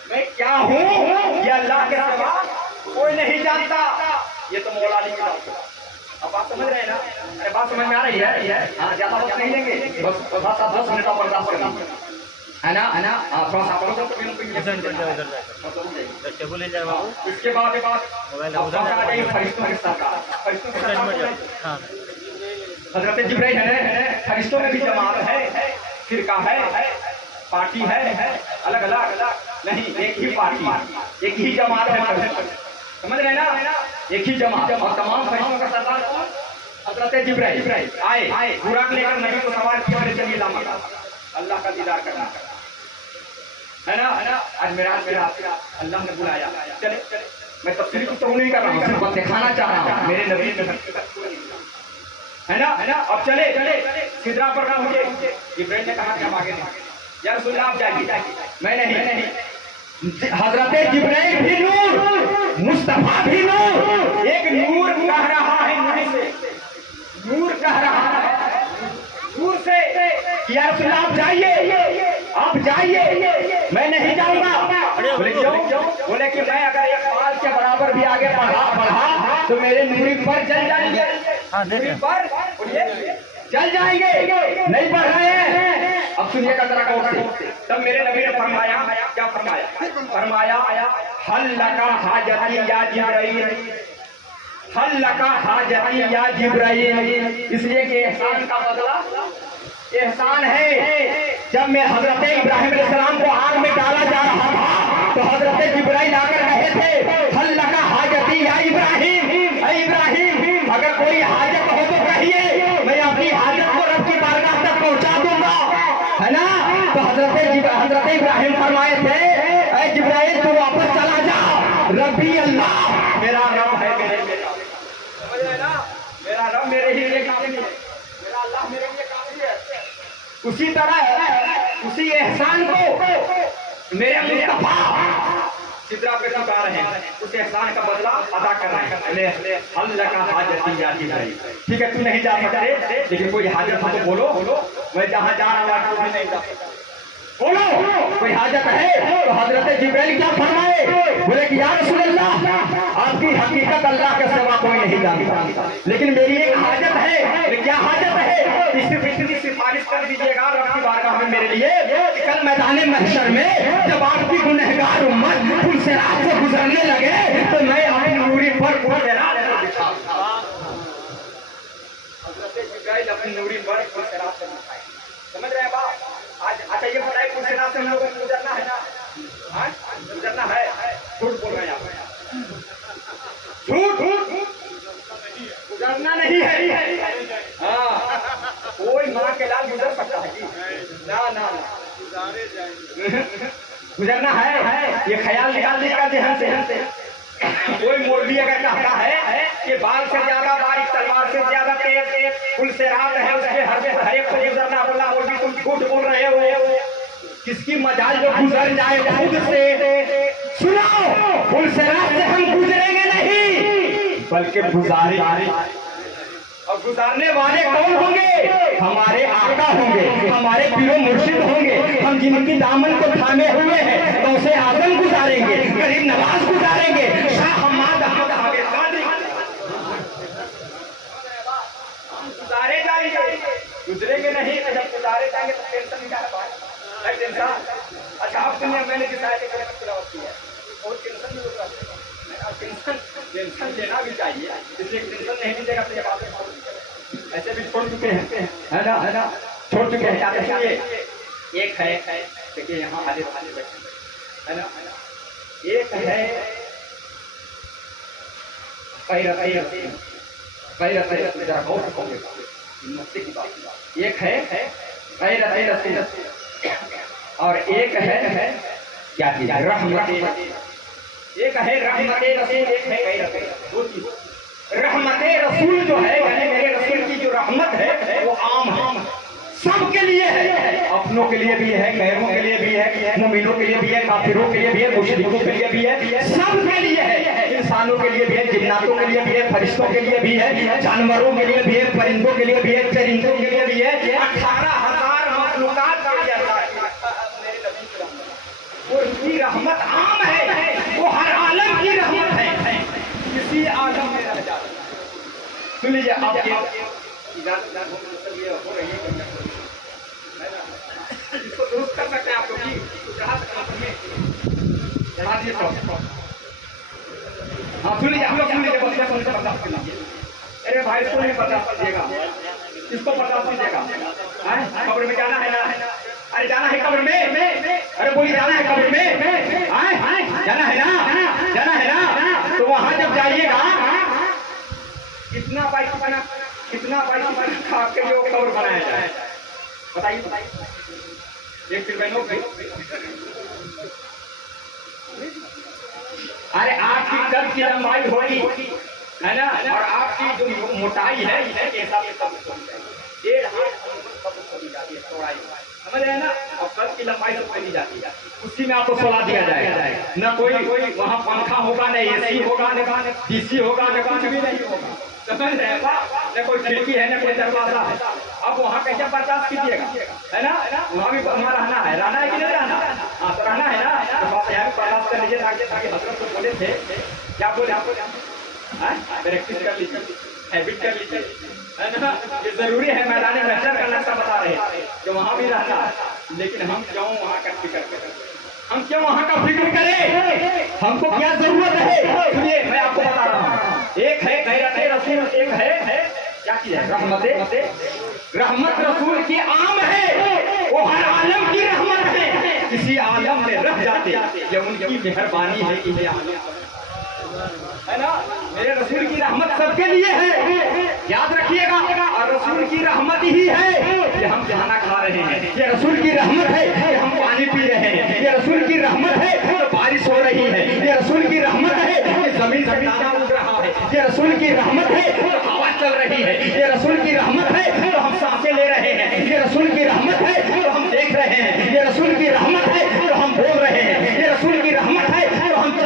मैं क्या हूँ ये अल्लाह के सिवा कोई नहीं जानता। ये तो मौला अली की बात है। अब बात समझ रहे हैं ना? अरे बात समझ में आ रही है? हाँ, ज्यादा वक्त नहीं लेंगे, बस 10 मिनट और बर्दाश्त करना है ना, है ना। थोड़ा सा इसके बाद हजरत जिब्राइल है, फरिश्तों में भी जमात है, फिरका है, पार्टी है, अलग अलग नहीं, एक ही पार्टी, एक ही जमात है। समझ रहे ना? एक ही जमात और तमाम फरिश्तों का सरदार हजरत जिब्राइल आए, बुराक लेकर नबी को सवाल किया, चलिए लामा अल्लाह का दीदार करना है ना। आज मेरा अल्लाह ने बुलाया, चले मैं तफसीर तो नहीं कर रहा हूँ, सिर्फ दिखाना चाह रहा हूँ मेरे नबी ने है ना। अब चले सिदरा पर ना मुझे जिब्राइल ने कहा कि हम आगे नहीं, या रसूलुल्लाह आप जाइए। मैं नहीं। हजरत जिब्राइल भी नूर, मुस्तफा भी नूर, एक नूर कह रहा है, नूर कह रहा है दूर से कि या रसूलुल्लाह आप जाइए, आप जाइए, मैं नहीं जाऊंगा। बोले क्यों? बोले कि मैं अगर एक बाल के बराबर भी आगे बढ़ा तो मेरे नूरी पर चल जाएंगे, नूरी पर चल जाएंगे, नहीं बढ़ रहे हैं। अब सुनिएगा जरा गौर से। तब मेरे नबी ने फरमाया, क्या फरमाया? हल लका हाजती या जिब्राइल, हल लका हाजती या जिब्राइल। इसलिए कि एहसान का बदला एहसान है। जब मैं हजरत इब्राहिम अलैहिस्सलाम को आग में डाला जा रहा था तो हजरत जिब्राइल आकर कहे थे हल लका हाजती या इब्राहिम, ऐ इब्राहिम अगर कोई हाजत हो तो कहिए, मैं अपनी हाजत को रब की बारगाह तक पहुंचा दूंगा, है ना। तो हजरत इब्राहिम फरमाए थे ऐ जिब्राइल तू वापस चला जा, रब्बी अल्लाह मेरा रब है, समझ रहे ना? मेरा रब मेरे ही लिए काफी है, मेरा अल्लाह मेरे लिए काफी है। उसी तरह उसी एहसान को मेरे मुस्तफा सिदरा पे चुका रहे हैं, उस एहसान का बदला अदा कर रहे हैं। अल्लाह का हाजत यादी है, ठीक है, तू नहीं जा सकते, लेकिन कोई हाजत हो तो बोलो, मैं जहाँ जा रहा हूँ तुम्हें नहीं जा सकता, बोलो कोई हाजत है। तो हजरत जिब्राइल क्या फरमाए, बोले कि या रसूल अल्लाह, आपकी हकीकत अल्लाह के सिवा कोई नहीं जानता, लेकिन मेरी एक हाजत है। क्या हाजत है? इतनी सिफारिश कर दीजिएगा रब की बारगाह में मेरे लिए, कल मैदान महशर में जब आपकी गुनहगार उम्मत पुल सिरात से गुजरने लगे तो मैं अपनी नूरी पर पुल सिरात बिछा, हजरत जिब्राइल अपनी नूरी पर पुल सिरात से बिछाए। समझ रहे हैं बात? आज अच्छा ये बताइए, पुल सिरात से हम लोगों को गुजरना है ना? हाँ गुजरना है, झूठ बोल रहे हैं आप, झूठ गुजरना नहीं है। हाँ कोई माँ के लाल गुजर सकता है कि ना ना गुजारे जाएंगे, गुजरना है, ये ख्याल निकाल दीजिएगा जहन से। कोई मौलवी अगर कहता है कि बाल से ज्यादा बारीक तलवार से ज्यादा तेज पुल से रात है, उसके हर एक को गुजरना, बोला मौलवी तुम झूठ बोल रहे हो, किसकी मजाल जो गुजर जाए खुद से। सुनो, पुल से रात से हम गुजरेंगे नहीं, बल्कि गुजारे, और गुजारने वाले कौन होंगे? हमारे आका होंगे, हमारे पीरो मुर्शिद होंगे, हम जिनकी दामन को थामे हुए हैं, तो उसे आजम गुजारेंगे, गरीब नवाज गुजारेंगे, शाह हम्माद अहमद आगे गुजारे जाएंगे, गुजरेंगे नहीं। जब गुजारे जाएंगे तो टेंशन क्या है? टेंशन अच्छा आप सुनिए, मैंने किसाया के बारे में तिलावत की है, और टेंशन भी होता है, टेंशन लेना भी चाहिए, इसलिए टेंशन नहीं लीजिएगा तो ये बातें ऐसे भी छोड़ चुके हैं, है ना, छोड़ चुके हैं। क्या एक है, देखिए यहाँ आधे बैठे, है ना, एक है एक है और एक है क्या चीज, रहमत, एक है रहमत रसूल, एक है गैरत, दो चीज। रहमत रसूल जो है, यानी मेरे रसूल की जो रहमत है वो आम है, सबके लिए है, अपनों के लिए भी है, गैरों के लिए भी है, मुमिनों के लिए भी है, काफिरों के लिए भी है, मुशरिकों के लिए भी है, सबके लिए है, इंसानों के लिए भी है, जिन्नातों के लिए भी है, फरिश्तों के लिए भी है, जानवरों के लिए भी है, परिंदों के लिए भी है, चरिंदों के लिए भी है, 18,000 मखलूकात के लिए अल्लाह की रहमत आम है, वो हर आलम की रहमत है, किसी आलम में रह जाता। सुन लीजिए, आपके इसको दुरुस्त कर सकते हैं आप लोग, हाँ सुन लीजिए, हम लोग सुन लीजिए, बर्दाश्त कर लीजिए। अरे भाई इसको नहीं बर्दाश्त कीजिएगा, इसको बर्दाश्त कीजिएगा। कब्र में जाना है ना? अरे जाना है कब्र में, अरे बोलिए जाना है कब्र में, जाना है ना, जाना है ना, तो वहां जब जाइएगा कितना बाइक खा के जो कब्र बनाया जाए, बताइए, एक फिर बहनों की, अरे आपकी कद की लंबाई होगी, है ना, और आपकी जो मोटाई है के हिसाब से कब्र जाती है, चौड़ाई, समझ रहे हैं ना, और कद की लंबाई तो पहली जाती है, उसी में आपको सोला दिया जाएगा, न कोई वहाँ पंखा होगा, न एसी होगा, न डीसी होगा, न कुछ भी नहीं होगा, समझ रहे हैं, न कोई खिड़की है, न कोई दरवाजा है। अब वहाँ कैसे बर्दाश्त कीजिएगा, है ना, वहाँ भी वहाँ रहना है कि नहीं रहना? हाँ तो रहना है ना, तो बात यहाँ भी बर्दाश्त कर लीजिए, ताकि हजरत को बोले थे, क्या बोले आपको, प्रैक्टिस कर लीजिए, हैबिट कर लीजिए, है ना, ये जरूरी है। मैदान महशर का नक्शा बता रहे हैं कि वहाँ भी रहना है, लेकिन हम क्यों वहाँ का फिक्र करें, हम क्यों वहाँ का फिक्र करें, हमको क्या जरूरत है? सुनिए मैं आपको बता रहा हूँ, एक है गैरत रसूल, एक है क्या चीज है, रहमत रसूल की आम है, वो हर आलम की रहमत है, किसी आलम में रह जाते, ये उनकी मेहरबानी है कि ये आलम, है ना, मेरे रसूल की रहमत सबके लिए है, याद रखिएगा, और रसूल की रहमत ही है कि हम खाना खा रहे हैं, ये रसूल की रहमत है कि हम पानी पी रहे हैं, ये रसूल की रहमत है तो बारिश हो रही है, ये रसूल की रहमत है कि जमीन से दाना उग रहा है, ये रसूल की रहमत है तो हवा चल रही है, ये रसूल की रहमत है तो हम सांसें ले रहे हैं, ये रसूल की रहमत है तो हम देख रहे हैं, ये रसूल की रहमत है तो हम बोल रहे हैं, ये रसूल की रहमत है तो हम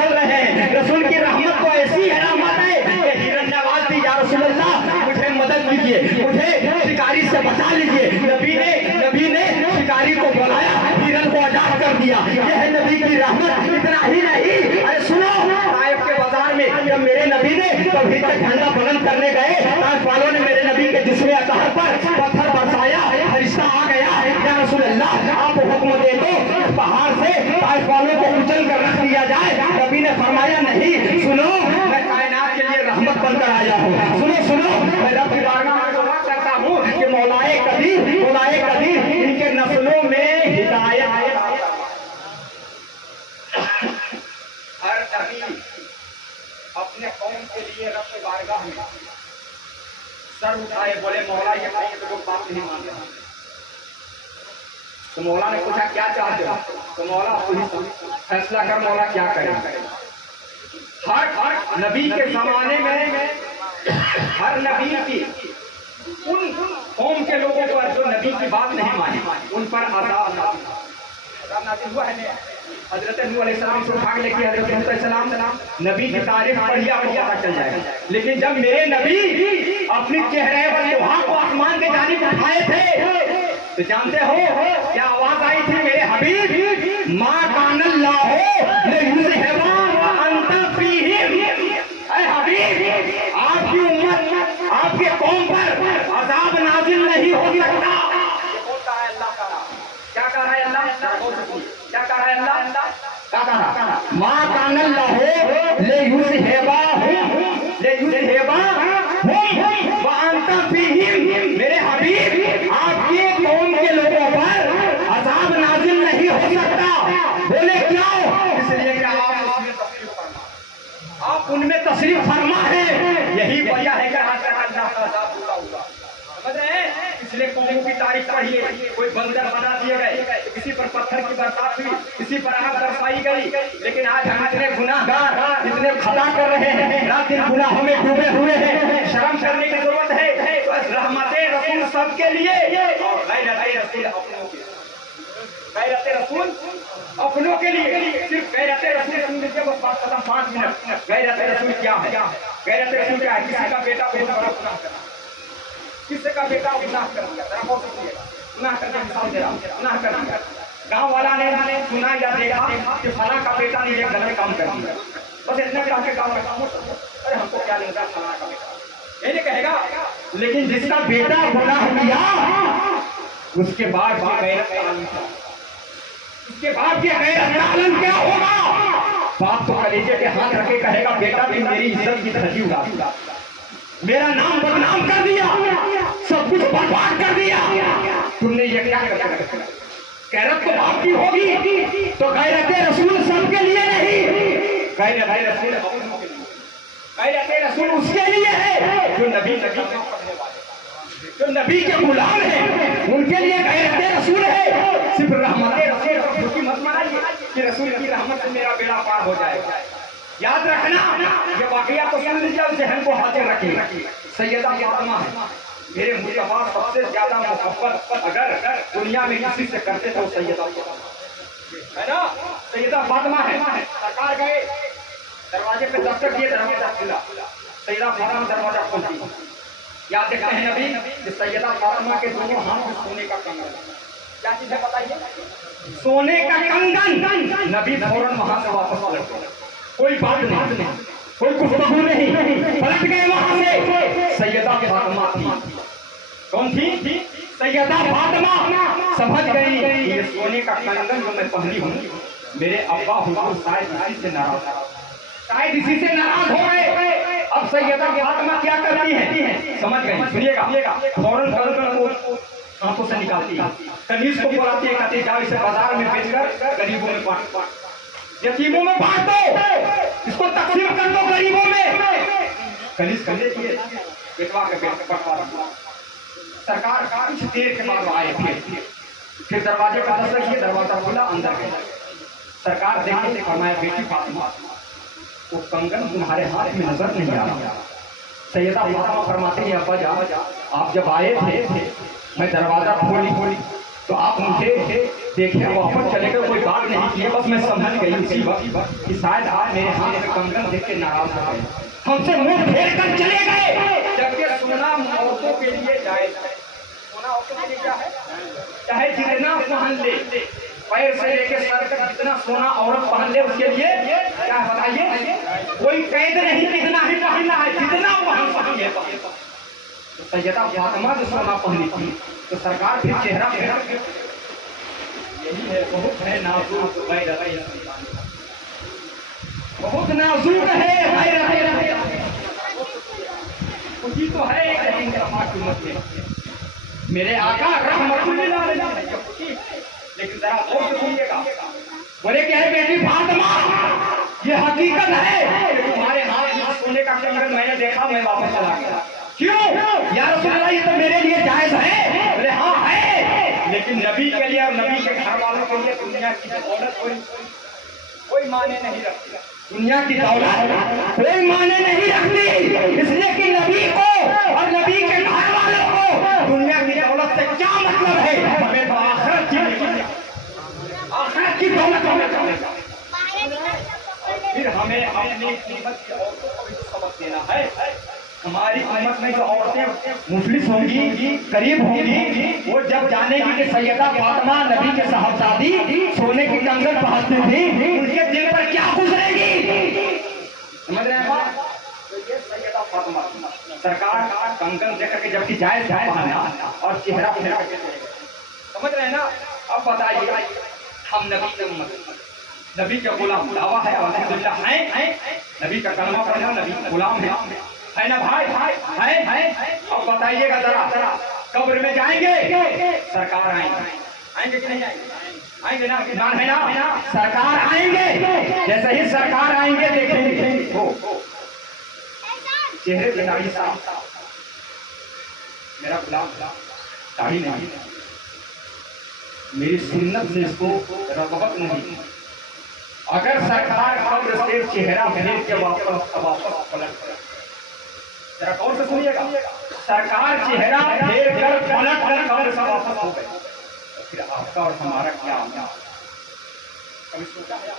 रहमत। इतना ही नहीं, अरे सुनो, ताइफ के बाजार में जब मेरे नबी ने तौहीद का झंडा बुलंद करने गए, ताइफ वालों ने मेरे नबी के जिस्म अतहर पर पत्थर बरसाया, फरिश्ता आ गया, या रसूल अल्लाह आप हुक्म दे दो इस पहाड़ से ताइफ वालों को कुचल कर रख दिया जाए। नबी ने फरमाया नहीं, सुनो, मैं कायनात के लिए रहमत बनकर आया हूँ। सुनो सुनो, मैं रब की बारगाह में दुआ करता हूँ कि मौलाए कदीर इनके नस्लों में हिदायत। हर नबी अपने कौम के लिए रब की बारगाह में सर उठाए, बोले मौला ये कौम के लोग बात नहीं मान रहे। तो मौला ने पूछा क्या चाहते हो? तो मौला फैसला कर, मौला क्या करे। हर नबी के जमाने में हर नबी की उन कौम के लोगों पर जो नबी की बात नहीं मानी, उन पर अज़ाब नाज़िल हुआ है। हजरत नूह अलैहिस्सलाम से उठा के लेके हजरत मूसा अलैहिस्सलाम नबी की तारीफ पढ़िए आपको पता चल जाएगा। लेकिन जब मेरे नबी अपनी चेहरे पर लोहा को आसमान के जानिब उठाए थे, तो जानते हो क्या आवाज आई थी? मेरे हबीब मा कानल्लाहु लियुज़हिबा अंता फीहिम। ऐ हबीब, आपकी उम्मत, आपके कौम पर अज़ाब नाज़िल नहीं हो सकता। ये बोलता है अल्लाह का। क्या कह रहा है अल्लाह? क्या कह रहा है अल्लाह? क्या कह रहा? मा कानल्लाहु लियुज़हिबा व अंता फीहिम। मेरे हबीब, आपके कौम के लोगों पर अज़ाब नाज़िल नहीं हो सकता। बोले क्यों? इसलिए कि आप उनमें तशरीफ फरमा है। यही वजह है कि आज तक अल्लाह का अज़ाब पूरा हुआ। समझ रहे हैं? इसलिए कौमों की तारीफ पढ़िए, कोई बंदर बना दिए गए, किसी पर पत्थर की बरसात हुई, किसी पर आग बरसाई गई। लेकिन आज हम इतने गुनाहगार, इतने खता कर रहे हैं, रात दिन गुनाहों में डूबे हुए हैं। शर्म करने की जरूरत है। बस रहमते रसूल सबके लिए और गैरते रसूल अपनों के लिए। गैरते रसूल अपनों के लिए, सिर्फ गैरते रसूल सुन लीजिए बस बात खत्म, 5 मिनट। गैरते रसूल क्या है? गैरते रसूल क्या है? किसी का बेटा बहुत बड़ा गुनाह करा, किसी का बेटा गुनाह कर दिया, गुनाह करके मिसाल दे रहा हूं, गुनाह कर दिया, गांव वाला ने सुना या देखा कि फलां का बेटा ने ये गलत काम कर दिया, बस इतने कह के गांव में काम, अरे हमको क्या लगता है फलां का बेटा, ये नहीं कहेगा। लेकिन जिसका बेटा गुनाह किया उसके बाद उसके बाद ये गैरत का आलम क्या होगा? बाप तो कलेजे के हाथ रखे कहेगा बेटा भी मेरी इज्जत की धज्जी उड़ा दिया, मेरा नाम बदनाम कर दिया, सब कुछ बर्बाद कर दिया, तुमने ये क्या कर दिया? गैरत तो बाप की होगी, तो गैरत रसूल सबके लिए नहीं, गैरत रसूल उसके लिए है जो नबी के गुलाम है, उनके लिए गैरत रसूल है। सिर्फ रहमत रसूल की मत मानिए कि रसूल की रहमत से मेरा बेड़ा पार हो जाएगा। याद रखना, ये वाकया तो सुन लीजिए, जहन को हाजिर रखिए। सैयदा फातिमा है मेरे मुस्तफा सबसे ज्यादा मोहब्बत अगर दुनिया में किसी से करते थे वो सैयदा है ना, सैयदा फातिमा है। सरकार गए, दरवाजे पे दस्तक दिए, दरवाजा खुला, सैयदा फातिमा दरवाजा खोलती। याद देखते हैं नबी कि सैयदा फातिमा के दोनों हाथ में सोने का कंगन, क्या चीज है बताइए? सोने का कंगन। नबी फौरन वहां से वापस लौटे, कोई बात नहीं, कोई गुफ्तगू नहीं, पलट गए वहां से। सैयदा फातिमा थी, कौन थी? सैयदा फातिमा। समझ गई ये सोने का कंगन जो मैं पहनी हूँ, मेरे अब्बा हुजूर शायद इसी से नाराज हो गए। अब सैयदा फातिमा क्या करती है? समझ गई, सुनिएगा। फौरन कंगन को हाथों से निकालती है, कनीज को बुलाती है, कहती है जाओ इसे बाजार में बेचकर गरीबों में बांट, यतीमों में बांट दो, इसको तकसीम कर दो गरीबों में। कनीज कर देती है, बेटवा के बेटवा। सरकार कुछ देर के बाद आए, फिर दरवाजे पर दस्तक किए, दरवाजा खुला, अंदर गए। सरकार देखने फरमाया बेटी फातिमा वो कंगन तुम्हारे हाथ में नजर नहीं आ रहा। सैयदा फातिमा फरमाती है अब्बा जान आप जब आए थे मैं दरवाजा खोली तो आप मुझे देखे वापस चले गए, कोई बात नहीं की, बस मैं समझ गई उसी वक्त कि शायद आप मेरे हाथ में कंगन देख के नाराज हो गए, हमसे मुंह फेर कर चले गए। जबकि सोना औरतों के लिए जायज है, सोना औरतों के लिए क्या है? चाहे जितना पहन ले, पैर से लेके सर तक जितना सोना औरत पहन ले उसके लिए क्या बताइए, कोई कैद नहीं कितना ही पहनना है, जितना पहन सके। तो सैयदा फातिमा जो सोना पहनी थी तो सरकार फिर चेहरा यही है, बहुत है नाजुक बहुत नाजुक है, खुशी तो है लेकिन कीमत में मेरे आका रहमतुल्लिल अलैहि, लेकिन जरा और सुनिएगा। बोले क्या है बेटी फातिमा, ये हकीकत है कि तुम्हारे हाथ में सोने का कंगन मैंने देखा, मैं वापस चला गया। क्यों या रसूल अल्लाह, ये तो मेरे लिए जायज है। बोले हाँ है, लेकिन नबी के लिए और नबी के घर वालों के लिए दुनिया की दौलत कोई माने नहीं रखती, दुनिया की दौलत कोई माने नहीं रखती, इसलिए कि नबी को और नबी के घर वालों को दुनिया की दौलत से क्या मतलब है। हमें तो आखिरत की दौलत फिर हमें अपनी कीमत की औरतों को भी तो सबक देना है। हमारी उम्मत में जो औरतें मुफलिस होंगी, गरीब होंगी, वो जब जानेगी कि सैयदा फातिमा नबी के साहबजादी सोने की कंगन पहनती थी, उनके दिल पर क्या गुजरेगी। समझ रहे हैं आप? तो ये सैयदा फातिमा सरकार कंगन देकर के जबकि जायज पहना और चेहरा समझ रहे हैं ना। अब बताइए, हम नबी के उम्मत, नबी का गुलाम दावा है अल्हम्दुलिल्लाह है, नबी का कलमा पढ़ना, नबी का गुलाम है ना भाई, है। अब बताइएगा जरा, कब्र में जाएंगे, सरकार आएंगे कि नहीं आएंगे ना, ईमान है ना, सरकार आएंगे। जैसे ही सरकार आएंगे देखेंगे हो चेहरे पे दाढ़ी साफ, मेरा गुलाम दाढ़ी नहीं, मेरी सुन्नत से इसको रगबत नहीं। अगर सरकार कब्र से चेहरा भेज के वापस पलट, जरा कौन से सुनिएगा, सरकार चेहरा फेर कर पलट कर कब्र से वापस हो गए, तो फिर आपका और हमारा क्या होगा, कभी सोचा है?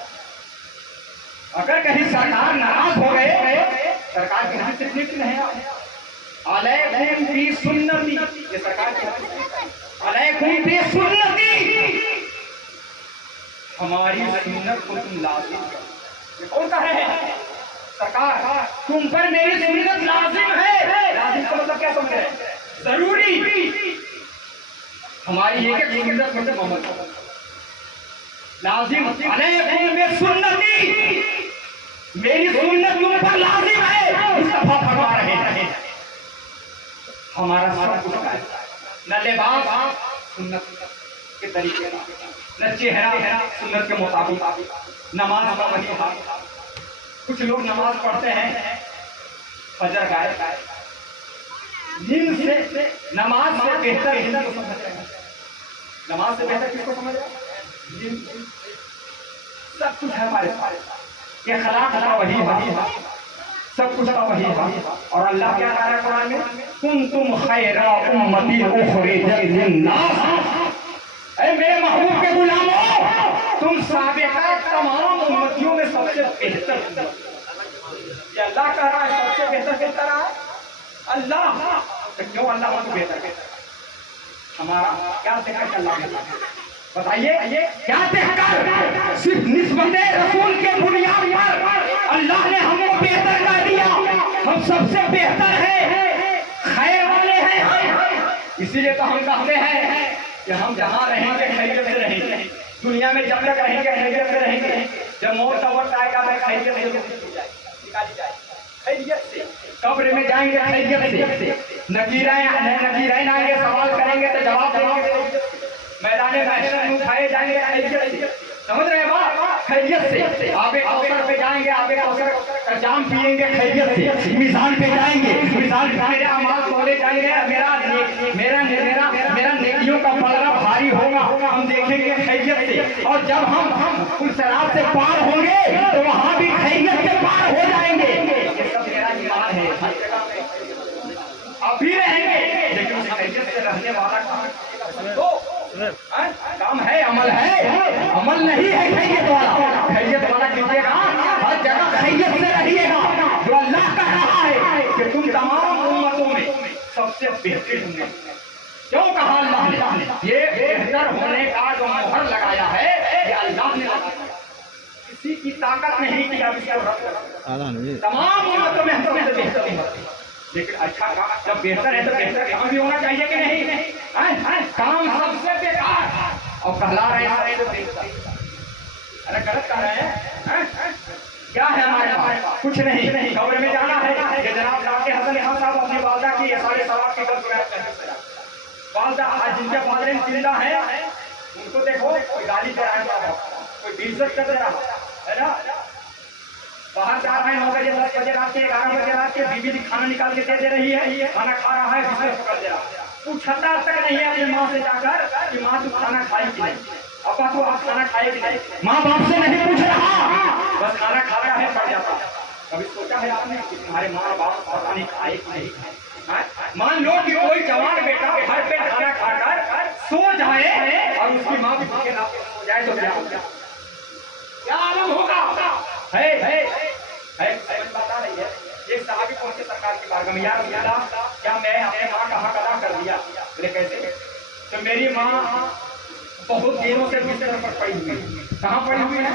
अगर कहीं सरकार नाराज हो गए, सरकार की हदीस लिखी नहीं है, अलैकुम बि सुन्नती, ये सरकार की हदीस, अलैकुम बि सुन्नती, हमारी सुन्नत को तुम लाजिम करो। ये कौन कह रहे हैं? सरकार, तुम पर मेरी सुन्नत लाजिम है। लाजिम का मतलब क्या समझ रहे हैं? जरूरी। हमारी एक सुन्नत में से मोहम्मद लाजिम, अलैकुम बि सुन्नती, मेरी सुन्नत तुम पर लाजिम है। मुस्तफा फरमा रहे हैं हमारा सब कुछ है, न लिबास सुन्नत के तरीके का, न चेहरा सुन्नत के मुताबिक, नमाज का वही हाल। कुछ लोग नमाज पढ़ते हैं, फजर गाए, नींद से नमाज से बेहतर नींद को समझ रहे हैं, नमाज से बेहतर किसको समझ रहे हैं? सब कुछ है हमारे पास, ये खलाक का वही है, सब कुछ का वही है। और अल्लाह क्या कह रहा है कुरान में, कुंतुम खैरा उम्मती उखरिजत लिन्नास, ऐ मेरे महबूब के गुलामों, तुम साबिका तमाम उम्मतियों में सबसे बेहतर। ये अल्लाह कह रहा है सबसे बेहतर किस तरह है? अल्लाह। तो क्यों अल्लाह को बेहतर? हमारा क्या देखकर अल्लाह बेहतर? बताइए क्या देखकर? सिर्फ निस्बते रसूल के बुनियाद पर अल्लाह ने हमको बेहतर कर दिया, हम सबसे बेहतर हैं, खैर वाले हैं। इसीलिए तो हम कहते हैं कि हम जहाँ रहेंगे खैरियत से रहेंगे, दुनिया में जब तक रहेंगे खैरियत से रहेंगे, जब मौत का वक्त आएगा मैं खैरियत से निकाली जाए, खैरियत से। कब्र में जाएंगे खैरियत से, नकीराइन आएंगे, सवाल करेंगे तो जवाब देंगे, मैदान महशर में उठाए जाएंगे खैरियत से। समझ रहे हैं बात? खैरियत से। आगे कौसर पे जाएंगे, आगे कौसर का जाम पिएंगे खैरियत से। मिजान पे जाएंगे, मिजान पे मेरे अमाल तोले जाएंगे, मेरा नेकियों का पलड़ा भारी होगा, हम देखेंगे खैरियत से। और जब हम उस सराब से पार होंगे तो वहां भी खैरियत से पार हो जाएंगे। ये सब मेरा ईमान है, हर जगह में अभी रहेंगे, लेकिन उस खैरियत से रहने वाला काम है, अमल है, अमल नहीं है खैरियत वाला। खैरियत वाला कीजिएगा, हर जगह खैरियत से रहिएगा। जो अल्लाह कह रहा है कि तुम तमाम उम्मतों में सबसे बेहतरीन होंगे, क्यों कहा अल्लाह ने? ये बेहतर होने का जो मोहर लगाया है ये अल्लाह ने लगाया, किसी की ताकत नहीं कि आप इसको रद्द करें। तमाम उम्मतों में हम से बेहतर उम्मत है, लेकिन अच्छा काम जब बेहतर है तो बेहतर काम भी होना चाहिए कि नहीं? काम सबसे बेकार और कहला रहे हैं, अरे गलत कह रहे हैं। क्या है हमारे पास? कुछ नहीं, कब्र में जाना है कि जनाब जाके हसन खान साहब अपनी वालदा की ये सारे सवाब की गलत करते, वालदा आज जिनके फादर जिंदा है उनको देखो, कोई गाली दे रहा है, कोई बेइज्जत कर रहा है ना, बाहर जा रहे हैं 9 बजे 10 बजे रात के 11 बजे रात के, बीवी खाना निकाल के दे रही है, खाना खा रहा है, बिस्तर पकड़ दे रहा है, पूछता तक नहीं है अपनी माँ से जाकर कि माँ तू खाना खाई कि नहीं, अपा तू आप खाना खाए कि नहीं, माँ बाप से नहीं पूछ रहा, बस खाना खाता है पड़ जाता। कभी सोचा है आपने कि तुम्हारे माँ बाप पता नहीं खाए कि नहीं? मान लो कि कोई जवान बेटा घर पे खाना खाकर सो जाए और उसकी माँ भी भूखे ना सो जाए तो क्या आलम होगा? बता रही है एक साहबी पहुंचे सरकार की बारगाह में, यार क्या मैं अपने माँ का हक अदा कर दिया? बोले कैसे? तो मेरी माँ बहुत दिनों से बिस्तर पर पड़ी हुई है। कहाँ पड़ी हुई है?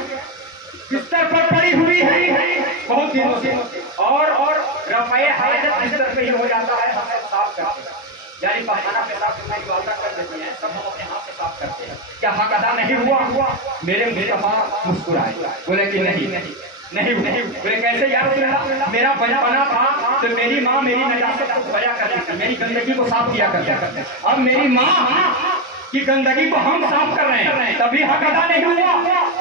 बिस्तर पर पड़ी हुई है बहुत दिनों से, और रफ़े हाजत बिस्तर पे ही हो जाता है, हम सब साफ करते हैं, यानी पखाना पेशाब जो मेरी वालदा कर देती है सब हम अपने हाथ से साफ करते हैं। क्या हक अदा नहीं हुआ? मेरे मुस्तफा मुस्कुराए, बोले कि नहीं बोले कैसे यार? मेरा बचपना था तो मेरी माँ मेरी नजाकत को धोया करती थी, मेरी गंदगी को साफ किया करती, अब मेरी माँ की गंदगी को हम साफ कर रहे हैं, तभी हक अदा नहीं हुआ?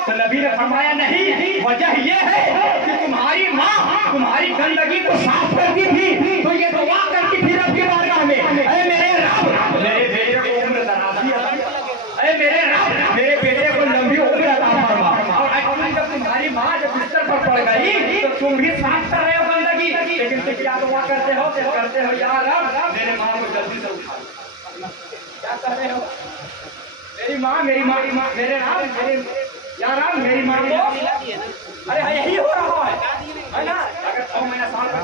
तो नबी ने फरमाया नहीं, वजह ये है कि तुम्हारी माँ तुम्हारी गंदगी को साफ करती थी तो ये दुआ करती थी रब की बारगाह में, अरे मेरे रब मेरे बेटे को उम्र दराज़ी अता फरमा, अरे मेरे रब मेरे बेटे को लंबी उम्र अता फरमा। और जब तुम्हारी माँ जब बिस्तर पर पड़ गई तो तुम भी साफ कर रहे हो गंदगी, लेकिन तुम क्या दुआ करते हो यार रब मेरे माँ को जल्दी से उठा, क्या कर रहे हो? मेरी माँ मेरे नाम मेरे यार मेरी माँ को, अरे यही हो रहा है ना? अगर 6 महीना साल अगर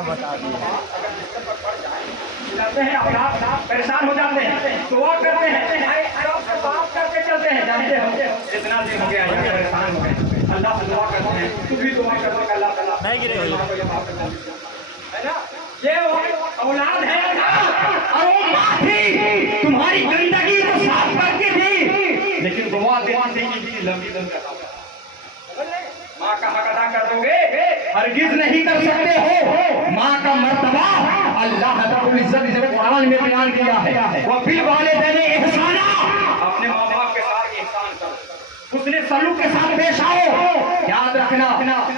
बिस्तर पर पड़ जाए जाते हैं अपना परेशान हो जाते हैं, दुआ करते हैं, बात करके चलते हैं, जानते हो इतना दिन हो गया परेशान हो गए, अल्लाह से दुआ करते हैं, तू भी दुआ करते हैं अल्लाह ताला है ना? ये औलाद है और वो माँ थी तुम्हारी गंदगी को साफ करती थी, लेकिन दुआ देती थी कि लंबी माँ का हक अदा कर दोगे? हरगिज नहीं कर सकते हो। माँ का मर्तबा अल्लाह रब्बुल इज्जत ने कुरान में बयान किया है, वो फिल वालिदैन इहसाना, अपने माँ बाप के साथ एहसान करो, उसने सलूक के साथ पेश आओ। याद रखना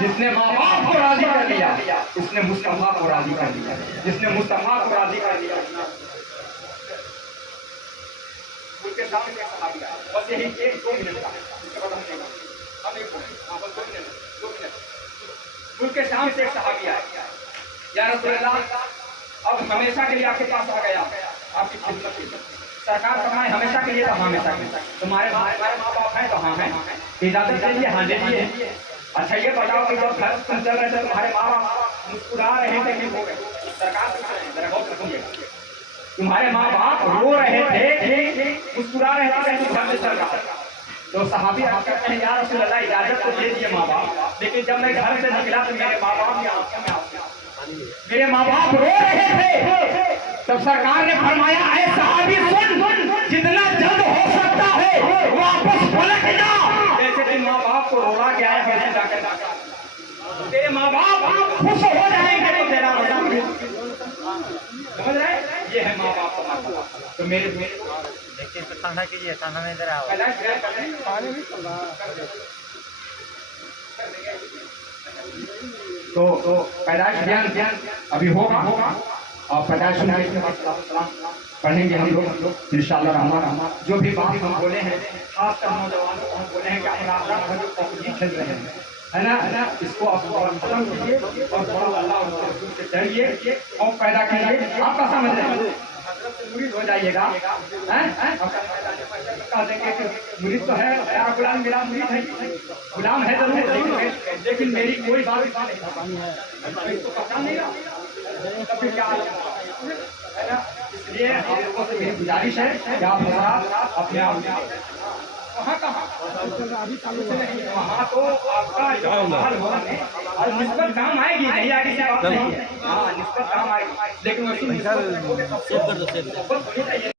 जिसने माँ बाप को राजी कर लिया उसने मुस्तफा को राजी कर लिया, जिसने मुस्तफा को राजी कर लिया उसके सामने एक सहाबी आया, बस यही 1-2 मिनट का हम एक बस 2 मिनट उनके सामने से एक सहाबी आया, या रसूलल्लाह अब हमेशा के लिए आपके पास आ गया, आपकी खिदमत की सरकार फरमाए हमेशा के लिए, तो हमेशा के लिए तुम्हारे माँ बाप हैं तो हाँ हैं, इजाजत दीजिए, हाँ दीजिए। अच्छा ये बताओ कि जब घर तुम चल रहे थे तुम्हारे माँ बाप मुस्कुरा रहे थे कि हो गए? सरकार जरा गौर से सुनिएगा, तुम्हारे माँ बाप रो रहे थे मुस्कुरा रहे थे तुम घर में चल रहा था, तो सहाबी आप कहते हैं या रसूलल्लाह इजाजत तो दे दिए माँ बाप, लेकिन जब मैं घर से निकला तो मेरे माँ बाप मेरे माँ बाप रो रहे थे, तब सरकार ने फरमाया ऐ सहाबी सुन, जितना जल्द हो सकता है वापस पलट जा, जैसे तुम माँ बाप को रोला के आए वैसे जाकर तेरे माँ बाप खुश हो जाएंगे तो तेरा रोजा समझ रहे? ये है माँ बाप का मर्तबा। तो मेरे देखिए तो खाना कीजिए, खाना नहीं दे रहा तो पैदाइश ज्ञान अभी होगा और पैदाइश पढ़ेंगे हम लोग इंशाअल्लाह रहमान। जो भी बात हम बोले हैं खासकर नौजवानों को हम बोले हैं कि अपना पबजी खेल रहे हैं है ना, इसको आप खत्म कीजिए और थोड़ा अल्लाह और रसूल से डरिए और पैदा कीजिए। आपका समझ रहे हैं मुरीद हो जाइएगा, कह देंगे कि मुरीद तो है यार, गुलाम मेरा मुरीद है, गुलाम है जरूर, लेकिन मेरी कोई बात नहीं है, इसको पता नहीं रहा, फिर क्या है ना, इसलिए आप लोगों से मेरी गुजारिश है कि आप हजरात अपने आप कहाँ वहाँ तो आपका माल होने और निस्बत काम आएगी, नहीं आएगी सी बात नहीं है। हाँ, निस्बत काम आएगी, लेकिन वैसे निस्बत होनी चाहिए